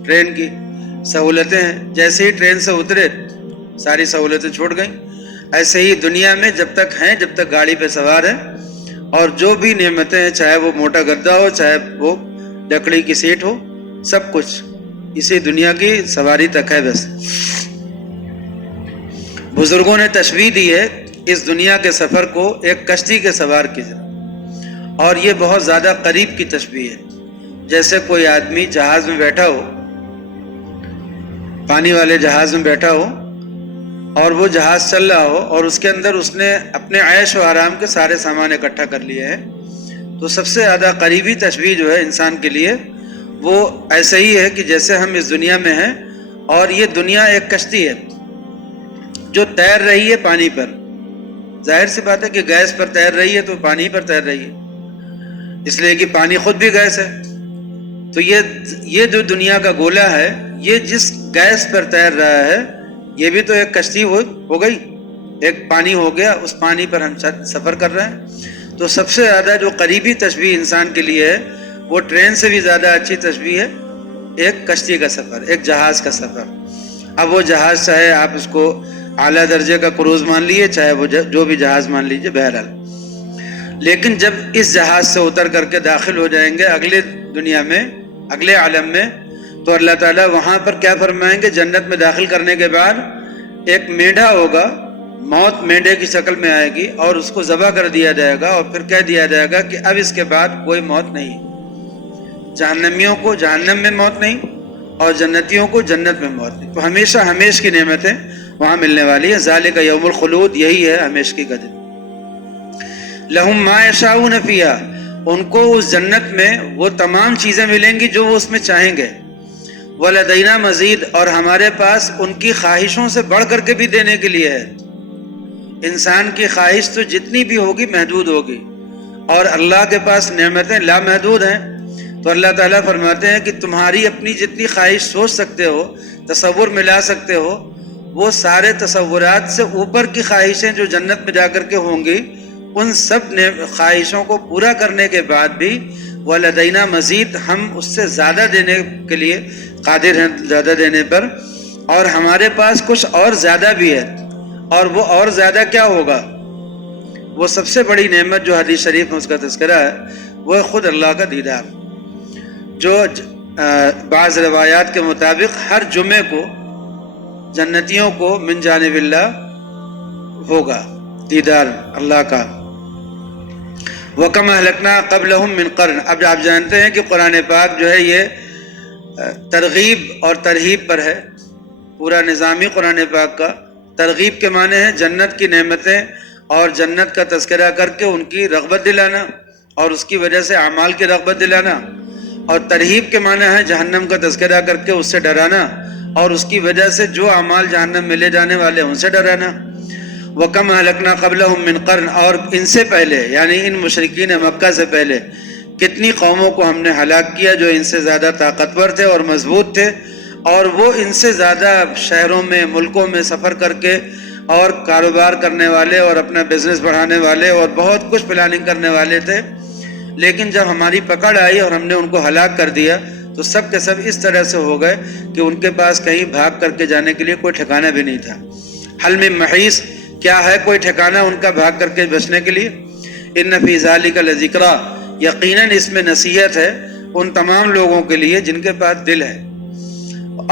ٹرین کی سہولتیں ہیں، جیسے ہی ٹرین سے اترے ساری سہولتیں چھوٹ گئیں۔ ایسے ہی دنیا میں جب تک ہیں، جب تک گاڑی پہ سوار ہیں، اور جو بھی نعمتیں ہیں، چاہے وہ موٹا گدا ہو، چاہے وہ لکڑی کی سیٹ ہو، سب کچھ اسی دنیا کی سواری تک ہے بس۔ بزرگوں نے تشبیہ دی ہے اس دنیا کے سفر کو ایک کشتی کے سوار کی طرح، اور یہ بہت زیادہ قریب کی تشبیہ ہے۔ جیسے کوئی آدمی جہاز میں بیٹھا ہو، پانی والے جہاز میں بیٹھا ہو، اور وہ جہاز چل رہا ہو اور اس کے اندر اس نے اپنے عیش و آرام کے سارے سامان اکٹھا کر لیے ہیں، تو سب سے زیادہ قریبی تشبیہ جو ہے انسان کے لیے وہ ایسے ہی ہے کہ جیسے ہم اس دنیا میں ہیں، اور یہ دنیا ایک کشتی ہے جو تیر رہی ہے پانی پر۔ ظاہر سی بات ہے کہ گیس پر تیر رہی ہے تو پانی پر تیر رہی ہے، اس لیے کہ پانی خود بھی گیس ہے، تو یہ جو دنیا کا گولا ہے، یہ جس گیس پر تیر رہا ہے، یہ بھی تو ایک کشتی ہو گئی، ایک پانی ہو گیا، اس پانی پر ہم سفر کر رہے ہیں۔ تو سب سے زیادہ جو قریبی تشبیہ انسان کے لیے ہے، وہ ٹرین سے بھی زیادہ اچھی تشبیہ ہے ایک کشتی کا سفر، ایک جہاز کا سفر۔ اب وہ جہاز چاہے آپ اس کو اعلیٰ درجے کا کروز مان لیجیے، چاہے وہ جو بھی جہاز مان لیجیے، بہرحال لیکن جب اس جہاز سے اتر کر کے داخل ہو جائیں گے اگلے دنیا میں، اگلے عالم میں، تو اللہ تعالیٰ وہاں پر کیا فرمائیں گے؟ جنت میں داخل کرنے کے بعد ایک مینڈھا ہوگا، موت مینڈھے کی شکل میں آئے گی، اور اس کو ذبح کر دیا جائے گا، اور پھر کہہ دیا جائے گا کہ اب اس کے بعد کوئی موت نہیں۔ جہنمیوں کو جہنم میں موت نہیں، اور جنتیوں کو جنت میں موت نہیں۔ تو ہمیشہ ہمیش کی نعمتیں وہاں ملنے والی ہیں۔ ذالک یوم الخلود، یہی ہے ہمیش کی کا دن۔ لہم ما یشاؤون فیہا، ان کو اس جنت میں وہ تمام چیزیں ملیں گی جو وہ اس میں چاہیں گے۔ ولدینا مزید، اور ہمارے پاس ان کی خواہشوں سے بڑھ کر کے بھی دینے کے لیے ہے۔ انسان کی خواہش تو جتنی بھی ہوگی محدود ہوگی، اور اللہ کے پاس نعمتیں لامحدود ہیں۔ تو اللہ تعالیٰ فرماتے ہیں کہ تمہاری اپنی جتنی خواہش سوچ سکتے ہو، تصور ملا سکتے ہو، وہ سارے تصورات سے اوپر کی خواہشیں جو جنت میں جا کر کے ہوں گی، ان سب خواہشوں کو پورا کرنے کے بعد بھی وَلَدَيْنَا مزید، ہم اس سے زیادہ دینے کے لیے قادر ہیں، زیادہ دینے پر، اور ہمارے پاس کچھ اور زیادہ بھی ہے۔ اور وہ اور زیادہ کیا ہوگا؟ وہ سب سے بڑی نعمت جو حدیث شریف میں اس کا تذکرہ ہے، وہ ہے خود اللہ کا دیدار، جو بعض روایات کے مطابق ہر جمعے کو جنتیوں کو من جانب اللہ ہوگا دیدار اللہ کا۔ وَكَمْ أَهْلَكْنَا قَبْلَهُمْ مِنْ قَرْنٍ۔ اب آپ جانتے ہیں کہ قرآن پاک جو ہے یہ ترغیب اور ترہیب پر ہے، پورا نظامی قرآن پاک کا۔ ترغیب کے معنی ہے جنت کی نعمتیں اور جنت کا تذکرہ کر کے ان کی رغبت دلانا، اور اس کی وجہ سے اعمال کی رغبت دلانا، اور ترہیب کے معنی ہے جہنم کا تذکرہ کر کے اس سے ڈرانا، اور اس کی وجہ سے جو اعمال جہنم میں لے جانے والے ان سے ڈرانا۔ وَكَمْ أَهْلَكْنَا قَبْلَهُمْ مِنْ قَرْنٍ، اور ان سے پہلے یعنی ان مشرکین مکہ سے پہلے کتنی قوموں کو ہم نے ہلاک کیا جو ان سے زیادہ طاقتور تھے اور مضبوط تھے، اور وہ ان سے زیادہ شہروں میں، ملکوں میں سفر کر کے اور کاروبار کرنے والے اور اپنا بزنس بڑھانے والے اور بہت کچھ پلاننگ کرنے والے تھے۔ لیکن جب ہماری پکڑ آئی اور ہم نے ان کو ہلاک کر دیا تو سب کے سب اس طرح سے ہو گئے کہ ان کے پاس کہیں بھاگ کر کے جانے کے لیے کوئی ٹھکانہ بھی نہیں تھا۔ حل من محیص، کیا ہے کوئی ٹھکانہ ان کا بھاگ کر کے بچنے کے لیے؟ ان فی ذالک لذکریٰ، یقیناً اس میں نصیحت ہے ان تمام لوگوں کے لیے جن کے پاس دل ہے۔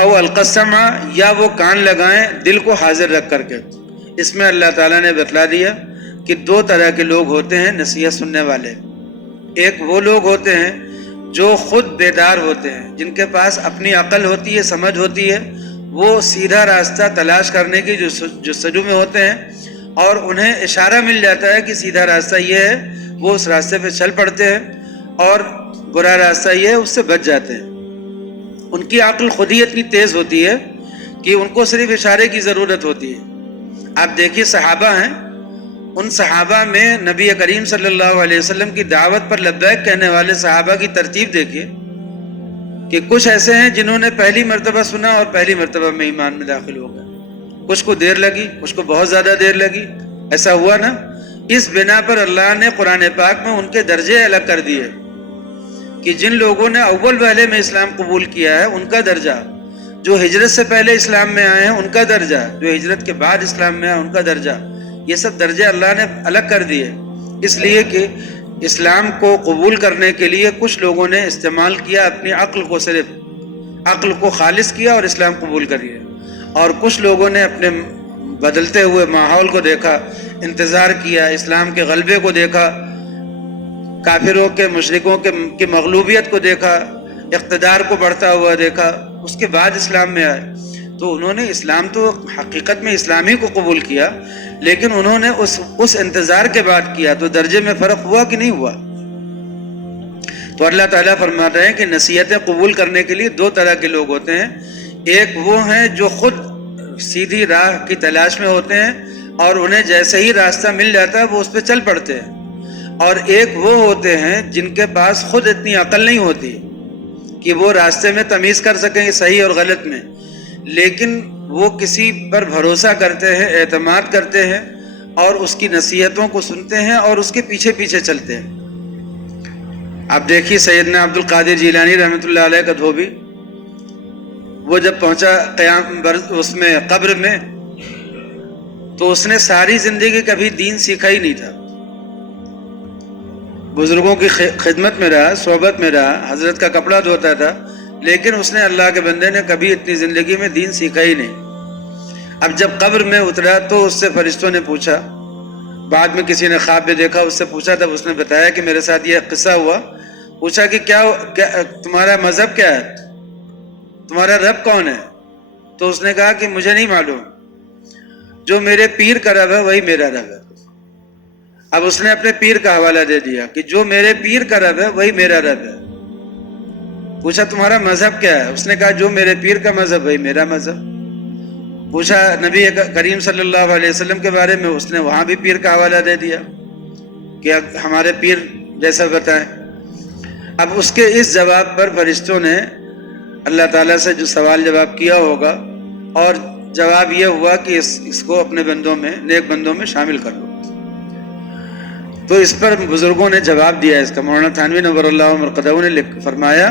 او القسمہ، یا وہ کان لگائیں دل کو حاضر رکھ کر کے۔ اس میں اللہ تعالیٰ نے بتلا دیا کہ دو طرح کے لوگ ہوتے ہیں نصیحت سننے والے۔ ایک وہ لوگ ہوتے ہیں جو خود بیدار ہوتے ہیں، جن کے پاس اپنی عقل ہوتی ہے، سمجھ ہوتی ہے، وہ سیدھا راستہ تلاش کرنے کی جستجو میں ہوتے ہیں، اور انہیں اشارہ مل جاتا ہے کہ سیدھا راستہ یہ ہے، وہ اس راستے پہ چل پڑتے ہیں، اور برا راستہ یہ ہے اس سے بچ جاتے ہیں۔ ان کی عقل خود ہی اتنی تیز ہوتی ہے کہ ان کو صرف اشارے کی ضرورت ہوتی ہے۔ آپ دیکھیے صحابہ ہیں، ان صحابہ میں نبی کریم صلی اللہ علیہ وسلم کی دعوت پر لبیک کہنے والے صحابہ کی ترتیب دیکھیے کہ کچھ ایسے ہیں جنہوں نے پہلی مرتبہ سنا اور پہلی مرتبہ میں ایمان میں داخل ہو گئے، کچھ کو دیر لگی، کچھ کو بہت زیادہ دیر لگی، ایسا ہوا نا۔ اس بنا پر اللہ نے قرآن پاک میں ان کے درجے الگ کر دیے کہ جن لوگوں نے اول وہلے میں اسلام قبول کیا ہے ان کا درجہ، جو ہجرت سے پہلے اسلام میں آئے ہیں ان کا درجہ، جو ہجرت کے بعد اسلام میں آئے ان کا درجہ، یہ سب درجے اللہ نے الگ کر دیے، اس لیے کہ اسلام کو قبول کرنے کے لیے کچھ لوگوں نے استعمال کیا اپنی عقل کو، صرف عقل کو خالص کیا اور اسلام قبول کر لیا، اور کچھ لوگوں نے اپنے بدلتے ہوئے ماحول کو دیکھا، انتظار کیا، اسلام کے غلبے کو دیکھا، کافروں کے، مشرکوں کی مغلوبیت کو دیکھا، اقتدار کو بڑھتا ہوا دیکھا، اس کے بعد اسلام میں آئے۔ تو انہوں نے اسلام تو حقیقت میں اسلامی کو قبول کیا، لیکن انہوں نے اس انتظار کے بعد کیا، تو درجے میں فرق ہوا کہ نہیں ہوا؟ تو اللہ تعالیٰ فرماتا ہے کہ نصیحتیں قبول کرنے کے لیے دو طرح کے لوگ ہوتے ہیں۔ ایک وہ ہیں جو خود سیدھی راہ کی تلاش میں ہوتے ہیں اور انہیں جیسے ہی راستہ مل جاتا ہے وہ اس پہ چل پڑتے ہیں، اور ایک وہ ہوتے ہیں جن کے پاس خود اتنی عقل نہیں ہوتی، کہ وہ راستے میں تمیز کر سکیں صحیح اور غلط میں، لیکن وہ کسی پر بھروسہ کرتے ہیں، اعتماد کرتے ہیں اور اس کی نصیحتوں کو سنتے ہیں اور اس کے پیچھے پیچھے چلتے ہیں۔ آپ دیکھیے سیدنا عبد القادر جیلانی رحمۃ اللہ علیہ کا دھوبی، وہ جب پہنچا قیام اس میں قبر میں، تو اس نے ساری زندگی کبھی دین سیکھا ہی نہیں تھا، بزرگوں کی خدمت میں رہا، صحبت میں رہا، حضرت کا کپڑا دھوتا تھا، لیکن اس نے اللہ کے بندے نے کبھی اتنی زندگی میں دین سیکھا ہی نہیں۔ اب جب قبر میں اترا تو اس سے فرشتوں نے پوچھا، بعد میں کسی نے خواب میں دیکھا، اس سے پوچھا، تب اس نے بتایا کہ میرے ساتھ یہ قصہ ہوا۔ پوچھا کہ کیا تمہارا مذہب کیا ہے، تمہارا رب کون ہے؟ تو اس نے کہا کہ مجھے نہیں معلوم، جو میرے پیر کا رب ہے وہی میرا رب ہے۔ اب اس نے اپنے پیر کا حوالہ دے دیا کہ جو میرے پیر کا رب ہے وہی میرا رب ہے۔ پوچھا تمہارا مذہب کیا ہے؟ اس نے کہا جو میرے پیر کا مذہب وہی میرا مذہب۔ پوچھا نبی کریم صلی اللہ علیہ وسلم کے بارے میں، اس نے وہاں بھی پیر کا حوالہ دے دیا کہ ہمارے پیر جیسا بتائیں۔ اب اس کے اس جواب پر فرشتوں نے اللہ تعالیٰ سے جو سوال جواب کیا ہوگا، اور جواب یہ ہوا کہ اس کو اپنے بندوں میں، نیک بندوں میں شامل کر لو۔ تو اس پر بزرگوں نے جواب دیا اس کا۔ مولانا تھانوی نور اللہ مرقدہ نے فرمایا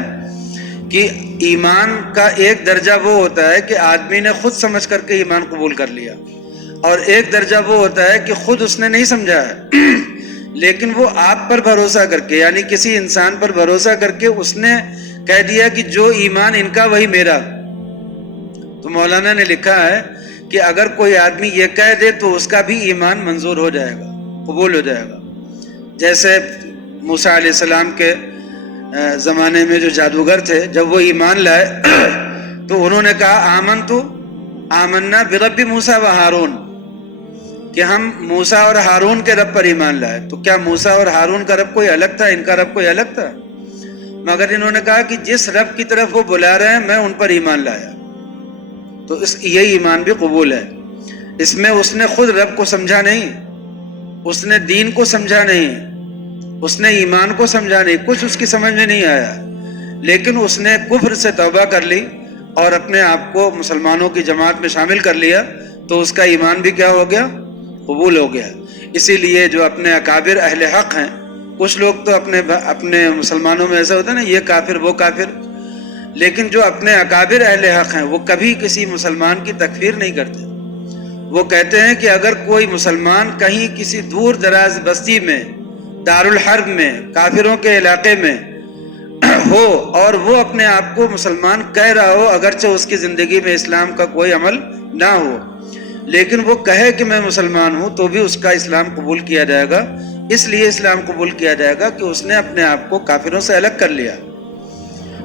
کہ ایمان کا ایک درجہ وہ ہوتا ہے کہ آدمی نے خود سمجھ کر کے ایمان قبول کر لیا، اور ایک درجہ وہ ہوتا ہے کہ خود اس نے نہیں سمجھا ہے لیکن وہ آپ پر بھروسہ کر کے، یعنی کسی انسان پر بھروسہ کر کے اس نے کہہ دیا کہ جو ایمان ان کا وہی میرا۔ تو مولانا نے لکھا ہے کہ اگر کوئی آدمی یہ کہہ دے تو اس کا بھی ایمان منظور ہو جائے گا، قبول ہو جائے گا۔ جیسے موسیٰ علیہ السلام کے زمانے میں جو جادوگر تھے، جب وہ ایمان لائے تو انہوں نے کہا آمنا برب موسیٰ و ہارون، کہ ہم موسیٰ اور ہارون کے رب پر ایمان لائے۔ تو کیا موسیٰ اور ہارون کا رب کوئی الگ تھا، ان کا رب کوئی الگ تھا؟ مگر انہوں نے کہا کہ جس رب کی طرف وہ بلا رہے ہیں میں ان پر ایمان لایا، تو یہی ایمان بھی قبول ہے۔ اس میں اس نے خود رب کو سمجھا نہیں، اس نے دین کو سمجھا نہیں، اس نے ایمان کو سمجھا نہیں، کچھ اس کی سمجھ میں نہیں آیا، لیکن اس نے کفر سے توبہ کر لی اور اپنے آپ کو مسلمانوں کی جماعت میں شامل کر لیا، تو اس کا ایمان بھی کیا ہو گیا، قبول ہو گیا۔ اسی لیے جو اپنے اکابر اہل حق ہیں، کچھ لوگ تو اپنے مسلمانوں میں ایسا ہوتا ہے نا، یہ کافر وہ کافر، لیکن جو اپنے اکابر اہل حق ہیں وہ کبھی کسی مسلمان کی تکفیر نہیں کرتے۔ وہ کہتے ہیں کہ اگر کوئی مسلمان کہیں کسی دور دراز بستی میں، دارالحرب میں، کافروں کے علاقے میں ہو اور وہ اپنے آپ کو مسلمان کہہ رہا ہو، اگرچہ اس کی زندگی میں اسلام کا کوئی عمل نہ ہو، لیکن وہ کہے کہ میں مسلمان ہوں، تو بھی اس کا اسلام قبول کیا جائے گا۔ اس لیے اسلام قبول کیا جائے گا کہ اس نے اپنے آپ کو کافروں سے الگ کر لیا۔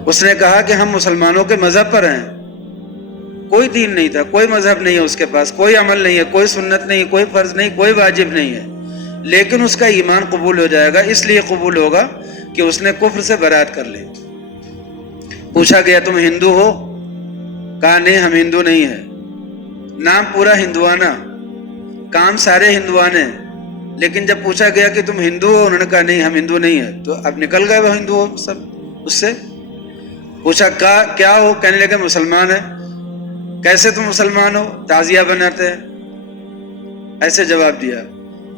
اس نے کہا کہ ہم مسلمانوں کے مذہب پر ہیں، کوئی دین نہیں تھا، کوئی مذہب نہیں ہے اس کے پاس، کوئی عمل نہیں ہے، کوئی سنت نہیں، کوئی فرض نہیں، کوئی واجب نہیں ہے، لیکن اس کا ایمان قبول ہو جائے گا۔ اس لیے قبول ہوگا کہ اس نے کفر سے برات کر لی۔ پوچھا گیا تم ہندو ہو؟ کہا نہیں ہم ہندو نہیں ہیں۔ نام پورا ہندوانہ، کام سارے ہندوانے، لیکن جب پوچھا گیا کہ تم ہندو ہو، انہوں نے کہا نہیں ہم ہندو نہیں ہیں۔ تو اب نکل گئے وہ ہندو ہو سب اس سے۔ پوچھا کیا ہو؟ کہنے لگے مسلمان ہے۔ کیسے تم مسلمان ہو؟ تعزیہ بناتے ہیں، ایسے جواب دیا۔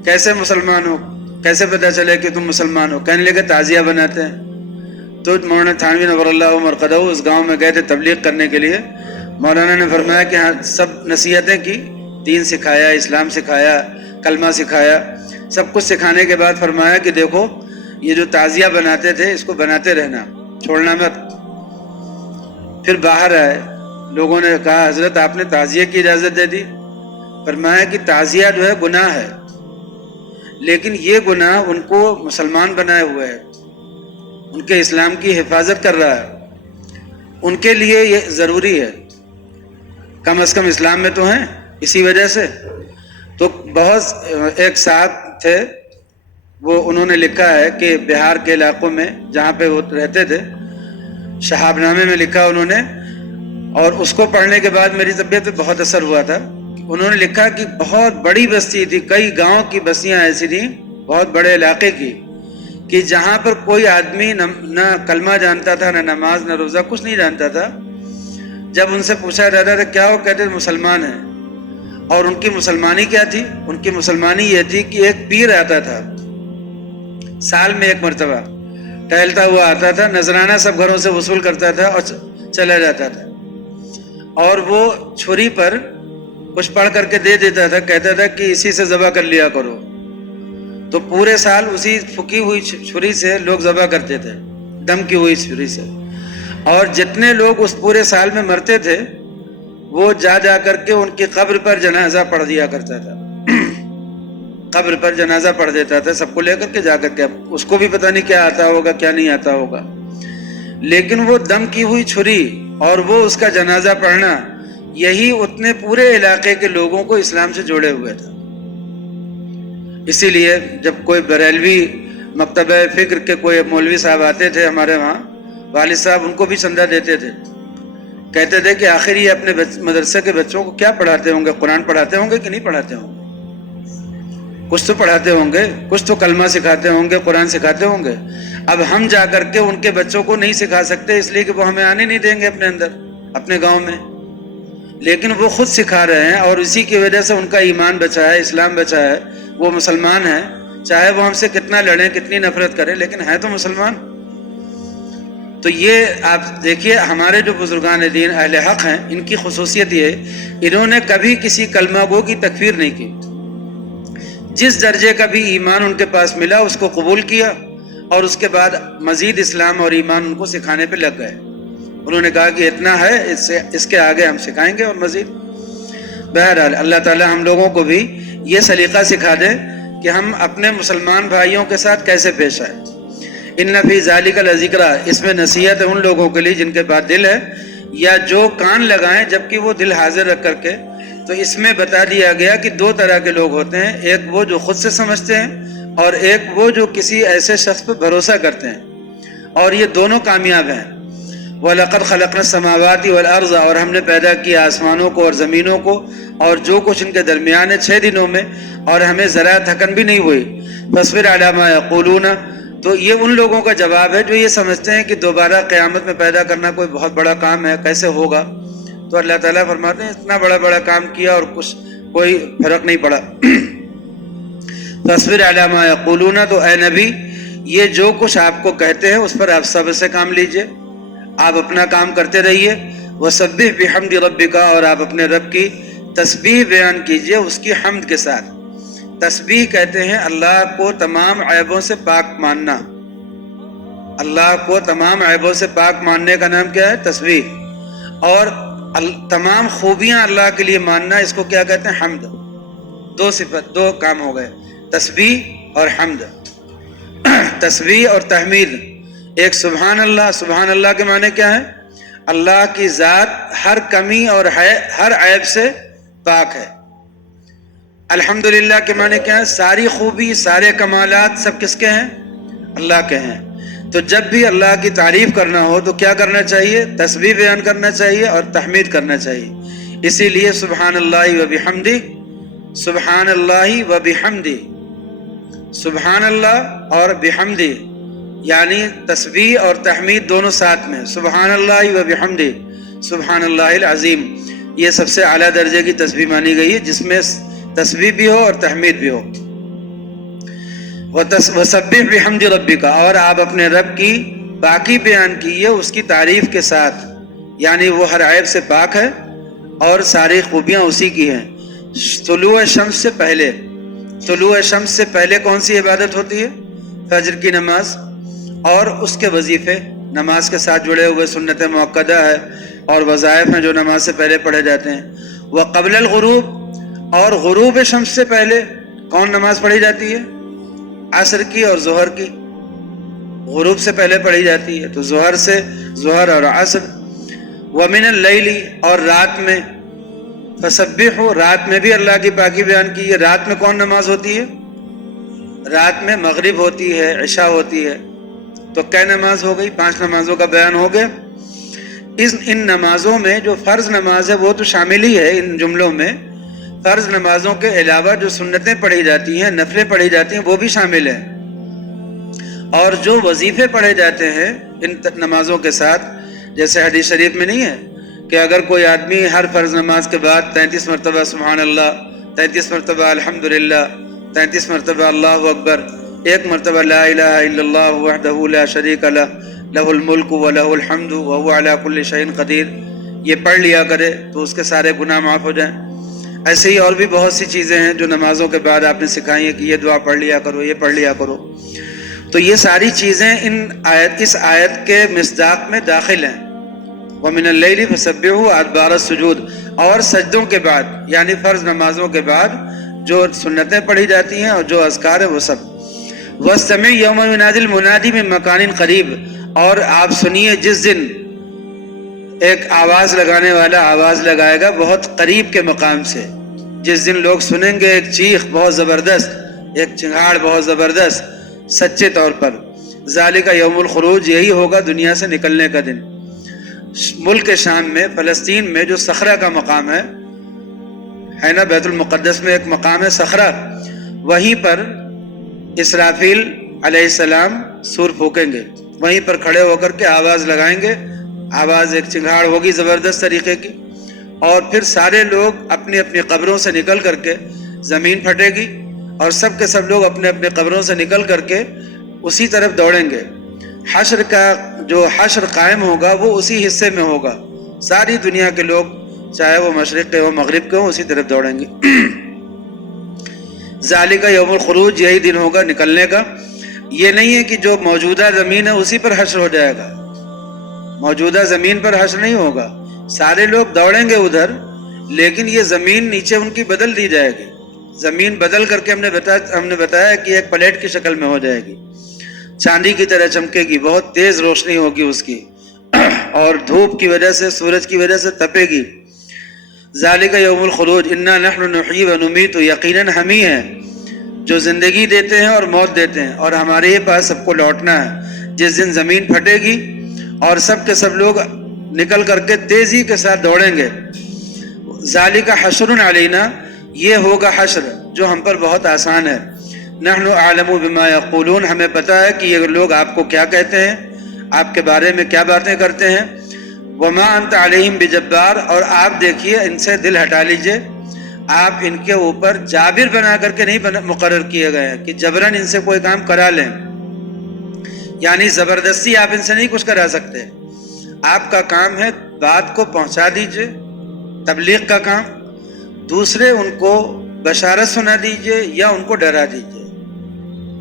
کیسے مسلمان ہو؟ کیسے پتہ چلے کہ تم مسلمان ہو؟ کہنے لگے تعزیہ بناتے ہیں۔ تو مولانا تھانوی نور اللہ مرقدہ اس گاؤں میں گئے تھے تبلیغ کرنے کے لیے۔ مولانا نے فرمایا کہ ہاں سب نصیحتیں کی، دین سکھایا، اسلام سکھایا، کلمہ سکھایا، سب کچھ سکھانے کے بعد فرمایا کہ دیکھو یہ جو تعزیہ بناتے تھے اس کو بناتے رہنا، چھوڑنا مت۔ پھر باہر آئے، لوگوں نے کہا حضرت آپ نے تعزیہ کی اجازت دے دی؟ فرمایا کہ تعزیہ جو ہے گناہ ہے، لیکن یہ گناہ ان کو مسلمان بنائے ہوئے ہے، ان کے اسلام کی حفاظت کر رہا ہے، ان کے لیے یہ ضروری ہے، کم از کم اسلام میں تو ہیں۔ اسی وجہ سے تو بہت ایک صاحب تھے، وہ انہوں نے لکھا ہے کہ بہار کے علاقوں میں جہاں پہ وہ رہتے تھے، شہاب نامے میں لکھا انہوں نے، اور اس کو پڑھنے کے بعد میری طبیعت پہ بہت اثر ہوا تھا۔ انہوں نے لکھا کہ بہت بڑی بستی تھی، کئی گاؤں کی بستیاں ایسی تھیں، بہت بڑے علاقے کی، کہ جہاں پر کوئی آدمی نہ کلمہ جانتا تھا، نہ نماز، نہ روزہ، کچھ نہیں جانتا تھا، جب ان سے پوچھا جاتا تھا کیا وہ کہتے مسلمان ہیں. اور ان کی مسلمانی کیا تھی؟ ان کی مسلمانی یہ تھی کہ ایک پیر آتا تھا سال میں ایک مرتبہ، ٹہلتا ہوا آتا تھا، نذرانہ سب گھروں سے وصول کرتا تھا اور چلا جاتا تھا، اور وہ چھری پر کچھ پڑھ کر کے دے دیتا تھا، کہتا تھا کہ اسی سے ذبح کر لیا کرو. تو پورے سال اسی پھکی ہوئی چھری سے لوگ ذبح کرتے تھے، دم کی ہوئی چھری سے. اور جتنے لوگ اس پورے سال میں مرتے تھے وہ جا کر کے ان کی قبر پر جنازہ پڑھ دیا کرتا تھا. قبر پر جنازہ پڑھ دیتا تھا سب کو لے کر کے جا کر کے. اب اس کو بھی پتہ نہیں کیا آتا ہوگا کیا نہیں آتا ہوگا، لیکن وہ دم کی ہوئی چھری اور وہ اس کا جنازہ پڑھنا، یہی اتنے پورے علاقے کے لوگوں کو اسلام سے جوڑے ہوئے تھا. اسی لیے جب کوئی بریلوی مکتبہ فکر کے کوئی مولوی صاحب آتے تھے ہمارے وہاں، والد صاحب ان کو بھی چندہ دیتے تھے، کہتے تھے کہ آخر یہ اپنے مدرسے کے بچوں کو کیا پڑھاتے ہوں گے؟ قرآن پڑھاتے ہوں گے کہ نہیں پڑھاتے ہوں گے؟ کچھ تو پڑھاتے ہوں گے، کچھ تو کلمہ سکھاتے ہوں گے، قرآن سکھاتے ہوں گے. اب ہم جا کر کے ان کے بچوں کو نہیں سکھا سکتے اس لیے کہ وہ ہمیں آنے نہیں دیں گے اپنے اندر، اپنے گاؤں میں، لیکن وہ خود سکھا رہے ہیں اور اسی کی وجہ سے ان کا ایمان بچا ہے، اسلام بچا ہے، وہ مسلمان ہیں. چاہے وہ ہم سے کتنا لڑیں، کتنی نفرت کریں، لیکن ہیں تو مسلمان. تو یہ آپ دیکھیے ہمارے جو بزرگان دین اہل حق ہیں، ان کی خصوصیت یہ ہے انہوں نے کبھی کسی کلمہ گو کی تکفیر نہیں کی. جس درجے کا بھی ایمان ان کے پاس ملا اس کو قبول کیا اور اس کے بعد مزید اسلام اور ایمان ان کو سکھانے پہ لگ گئے. انہوں نے کہا کہ اتنا ہے، اس کے آگے ہم سکھائیں گے اور مزید. بہرحال اللہ تعالی ہم لوگوں کو بھی یہ سلیقہ سکھا دے کہ ہم اپنے مسلمان بھائیوں کے ساتھ کیسے پیش آئیں. ان فی ذالک لذکر، اس میں نصیحت ہے ان لوگوں کے لیے جن کے پاس دل ہے یا جو کان لگائیں جبکہ وہ دل حاضر رکھ کر کے. تو اس میں بتا دیا گیا کہ دو طرح کے لوگ ہوتے ہیں، ایک وہ جو خود سے سمجھتے ہیں اور ایک وہ جو کسی ایسے شخص پہ بھروسہ کرتے ہیں، اور یہ دونوں کامیاب ہیں. وَلَقَدْ خَلَقْنَا السَّمَاوَاتِ وَالْأَرْضَ، اور ہم نے پیدا کیا آسمانوں کو اور زمینوں کو اور جو کچھ ان کے درمیان ہے 6 دنوں میں، اور ہمیں ذرا تھکن بھی نہیں ہوئی. فَاصْبِرْ عَلَىٰ مَا يَقُولُونَ، تو یہ ان لوگوں کا جواب ہے جو یہ سمجھتے ہیں کہ دوبارہ قیامت میں پیدا کرنا کوئی بہت بڑا کام ہے، کیسے ہوگا. تو اللہ تعالیٰ فرماتے ہیں اتنا بڑا کام کیا اور کوئی فرق نہیں پڑا. فَاصْبِرْ عَلَىٰ مَا يَقُولُونَ، تو اے نبی یہ جو کچھ آپ کو کہتے ہیں اس پر آپ صبر سے کام لیجئے، آپ اپنا کام کرتے رہیے. وَسَبِّحْ بِحَمْدِ رَبِّكَ، اور آپ اپنے رب کی تسبیح بیان کیجئے اس کی حمد کے ساتھ. تسبیح کہتے ہیں اللہ کو تمام عیبوں سے پاک ماننا. اللہ کو تمام عیبوں سے پاک ماننے کا نام کیا ہے؟ تسبیح. اور تمام خوبیاں اللہ کے لیے ماننا، اس کو کیا کہتے ہیں؟ حمد. دو صفت، دو کام ہو گئے، تسبیح اور حمد. تسبیح اور تحمید. ایک سبحان اللہ، سبحان اللہ کے معنی کیا ہے؟ اللہ کی ذات ہر کمی اور ہر عیب سے پاک ہے. الحمدللہ کے معنی کیا ہے؟ ساری خوبی، سارے کمالات سب کس کے ہیں؟ اللہ کے ہیں. تو جب بھی اللہ کی تعریف کرنا ہو تو کیا کرنا چاہیے؟ تسبیح بیان کرنا چاہیے اور تحمید کرنا چاہیے. اسی لیے سبحان اللہ و بحمدہ، سبحان اللہ و بحمدہ، سبحان اللہ اور بحمدہ، یعنی تسبیح اور تحمید دونوں ساتھ میں. سبحان اللہ و بحمدہ، سبحان اللہ العظیم، یہ سب سے اعلیٰ درجے کی تسبیح مانی گئی ہے جس میں تسبیح بھی ہو اور تحمید بھی ہو. وَسَبِّحْ بِحَمْدِ رَبِّكَ، اور آپ اپنے رب کی پاکی بیان کیجیے اس کی تعریف کے ساتھ، یعنی وہ ہر عیب سے پاک ہے اور ساری خوبیاں اسی کی ہیں. طلوع شمس سے پہلے، طلوع شمس سے پہلے کون سی عبادت ہوتی ہے؟ فجر کی نماز اور اس کے وظیفے نماز کے ساتھ جڑے ہوئے سنت مؤکدہ ہے اور وظائف ہیں جو نماز سے پہلے پڑھے جاتے ہیں. وقبل الغروب، اور غروب شمس سے پہلے کون نماز پڑھی جاتی ہے؟ عصر کی اور ظہر کی. غروب سے پہلے پڑھی جاتی ہے تو ظہر سے، ظہر اور عصر. ومن اللیل، اور رات میں. فسبحوا، رات میں بھی اللہ کی پاکی بیان کی ہے. رات میں کون نماز ہوتی ہے؟ رات میں مغرب ہوتی ہے، عشاء ہوتی ہے. تو کیا نماز ہو گئی؟ 5 نمازوں کا بیان ہو گیا. ان نمازوں میں جو فرض نماز ہے وہ تو شامل ہی ہے ان جملوں میں. فرض نمازوں کے علاوہ جو سنتیں پڑھی جاتی ہیں، نفلیں پڑھی جاتی ہیں، وہ بھی شامل ہیں. اور جو وظیفے پڑھے جاتے ہیں ان نمازوں کے ساتھ، جیسے حدیث شریف میں نہیں ہے کہ اگر کوئی آدمی ہر فرض نماز کے بعد 33 مرتبہ سبحان اللہ، 33 مرتبہ الحمدللہ، 33 مرتبہ اللہ اکبر، 1 مرتبہ لا الہ الا اللہ وحدہ لا شریک لہ لہ الملک ولہ الحمد وہو علی کل شیء قدیر، یہ پڑھ لیا کرے تو اس کے سارے گناہ معاف ہو جائیں۔ ایسے ہی اور بھی بہت سی چیزیں ہیں جو نمازوں کے بعد آپ نے سکھائی ہیں کہ یہ دعا پڑھ لیا کرو، یہ پڑھ لیا کرو۔ تو یہ ساری چیزیں اس آیت کے مصداق میں داخل ہیں۔ وَمِنَ اللَّيْلِ فَسَبِّحُوا أَدْبَارَ السُّجُودِ، اور سجدوں کے بعد یعنی فرض نمازوں کے بعد جو سنتیں پڑھی جاتی ہیں اور جو اذکار ہیں وہ سب۔ وَاسْتَمِعْ يَوْمَ يُنَادِ الْمُنَادِ مِن مَّكَانٍ قَرِيبٍ، اور آپ سنیے جس دن ایک آواز لگانے والا آواز لگائے گا بہت قریب کے مقام سے، جس دن لوگ سنیں گے ایک چیخ بہت زبردست، ایک چنگھاڑ بہت زبردست سچے طور پر۔ ذالک یوم الخروج، یہی ہوگا دنیا سے نکلنے کا دن۔ ملک شام میں، فلسطین میں جو صخرہ کا مقام ہے نا، بیت المقدس میں ایک مقام ہے صخرہ، وہیں پر اسرافیل علیہ السلام سور پھونکیں گے، وہیں پر کھڑے ہو کر کے آواز لگائیں گے، آواز ایک چنگھاڑ ہوگی زبردست طریقے کی، اور پھر سارے لوگ اپنی اپنی قبروں سے نکل کر کے، زمین پھٹے گی اور سب کے سب لوگ اپنے اپنے قبروں سے نکل کر کے اسی طرف دوڑیں گے۔ حشر کا جو حشر قائم ہوگا وہ اسی حصے میں ہوگا، ساری دنیا کے لوگ چاہے وہ مشرق کے ہو مغرب کے ہو اسی طرف دوڑیں گے۔ ذالک یوم الخروج، یہی دن ہوگا نکلنے کا۔ یہ نہیں ہے کہ جو موجودہ زمین ہے اسی پر حشر ہو جائے گا، موجودہ زمین پر حشر نہیں ہوگا، سارے لوگ دوڑیں گے ادھر، لیکن یہ زمین نیچے ان کی بدل دی جائے گی۔ زمین بدل کر کے ہم نے بتایا کہ ایک پلیٹ کی شکل میں ہو جائے گی، چاندی کی طرح چمکے گی، بہت تیز روشنی ہوگی اس کی، اور دھوپ کی وجہ سے، سورج کی وجہ سے تپے گی۔ ذالک یوم الخروج انا نحن نحیی و نمیت، یقیناً ہم ہی ہیں جو زندگی دیتے ہیں اور موت دیتے ہیں، اور ہمارے ہی پاس سب کو لوٹنا ہے۔ جس دن زمین پھٹے گی اور سب کے سب لوگ نکل کر کے تیزی کے ساتھ دوڑیں گے۔ ذالک حشر علینا، یہ ہوگا حشر جو ہم پر بہت آسان ہے۔ نحن اعلم بما یقولون، ہمیں پتہ ہے کہ یہ لوگ آپ کو کیا کہتے ہیں، آپ کے بارے میں کیا باتیں کرتے ہیں۔ وما انت علیہم بجبار، اور آپ دیکھیے ان سے دل ہٹا لیجئے، آپ ان کے اوپر جابر بنا کر کے نہیں مقرر کیے گئے ہیں کہ جبراً ان سے کوئی کام کرا لیں، یعنی زبردستی آپ ان سے نہیں کچھ کرا سکتے۔ آپ کا کام ہے بات کو پہنچا دیجئے، تبلیغ کا کام، دوسرے ان کو بشارت سنا دیجئے یا ان کو ڈرا دیجئے،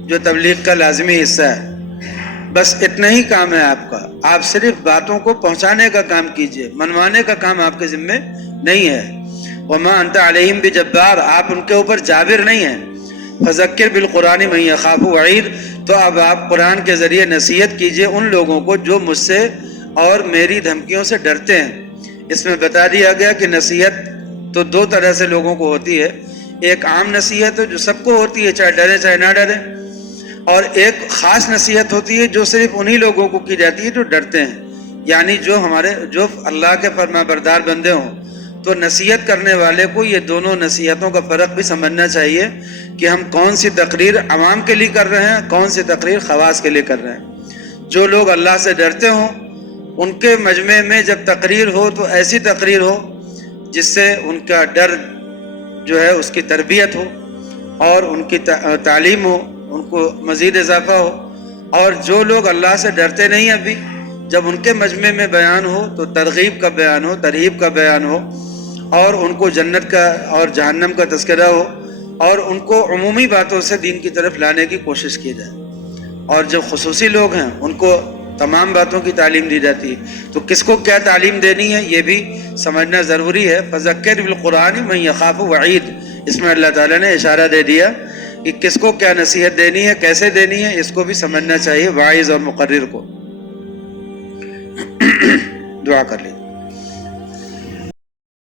جو تبلیغ کا لازمی حصہ ہے۔ بس اتنا ہی کام ہے آپ کا، آپ صرف باتوں کو پہنچانے کا کام کیجئے، منوانے کا کام آپ کے ذمے نہیں ہے۔ وما انت علیہم بجبار، آپ ان کے اوپر جابر نہیں ہیں۔ فذکر بالقرآن من یخاف وعید، تو اب آپ قرآن کے ذریعے نصیحت کیجئے ان لوگوں کو جو مجھ سے اور میری دھمکیوں سے ڈرتے ہیں۔ اس میں بتا دیا گیا کہ نصیحت تو دو طرح سے لوگوں کو ہوتی ہے، ایک عام نصیحت ہے جو سب کو ہوتی ہے چاہے ڈرے چاہے نہ ڈرے، اور ایک خاص نصیحت ہوتی ہے جو صرف انہی لوگوں کو کی جاتی ہے جو ڈرتے ہیں، یعنی جو اللہ کے فرما بردار بندے ہوں۔ تو نصیحت کرنے والے کو یہ دونوں نصیحتوں کا فرق بھی سمجھنا چاہیے کہ ہم کون سی تقریر عوام کے لیے کر رہے ہیں، کون سی تقریر خواص کے لیے کر رہے ہیں۔ جو لوگ اللہ سے ڈرتے ہوں ان کے مجمع میں جب تقریر ہو تو ایسی تقریر ہو جس سے ان کا ڈر جو ہے اس کی تربیت ہو اور ان کی تعلیم ہو، ان کو مزید اضافہ ہو۔ اور جو لوگ اللہ سے ڈرتے نہیں ابھی، جب ان کے مجمع میں بیان ہو تو ترغیب کا بیان ہو، ترہیب کا بیان ہو، اور ان کو جنت کا اور جہنم کا تذکرہ ہو، اور ان کو عمومی باتوں سے دین کی طرف لانے کی کوشش کی جائے۔ اور جو خصوصی لوگ ہیں ان کو تمام باتوں کی تعلیم دی جاتی ہے۔ تو کس کو کیا تعلیم دینی ہے یہ بھی سمجھنا ضروری ہے۔ فذکر بالقرآن من یخاف وعید، اس میں اللہ تعالیٰ نے اشارہ دے دیا کہ کس کو کیا نصیحت دینی ہے، کیسے دینی ہے، اس کو بھی سمجھنا چاہیے واعظ اور مقرر کو۔ دعا کر لیں۔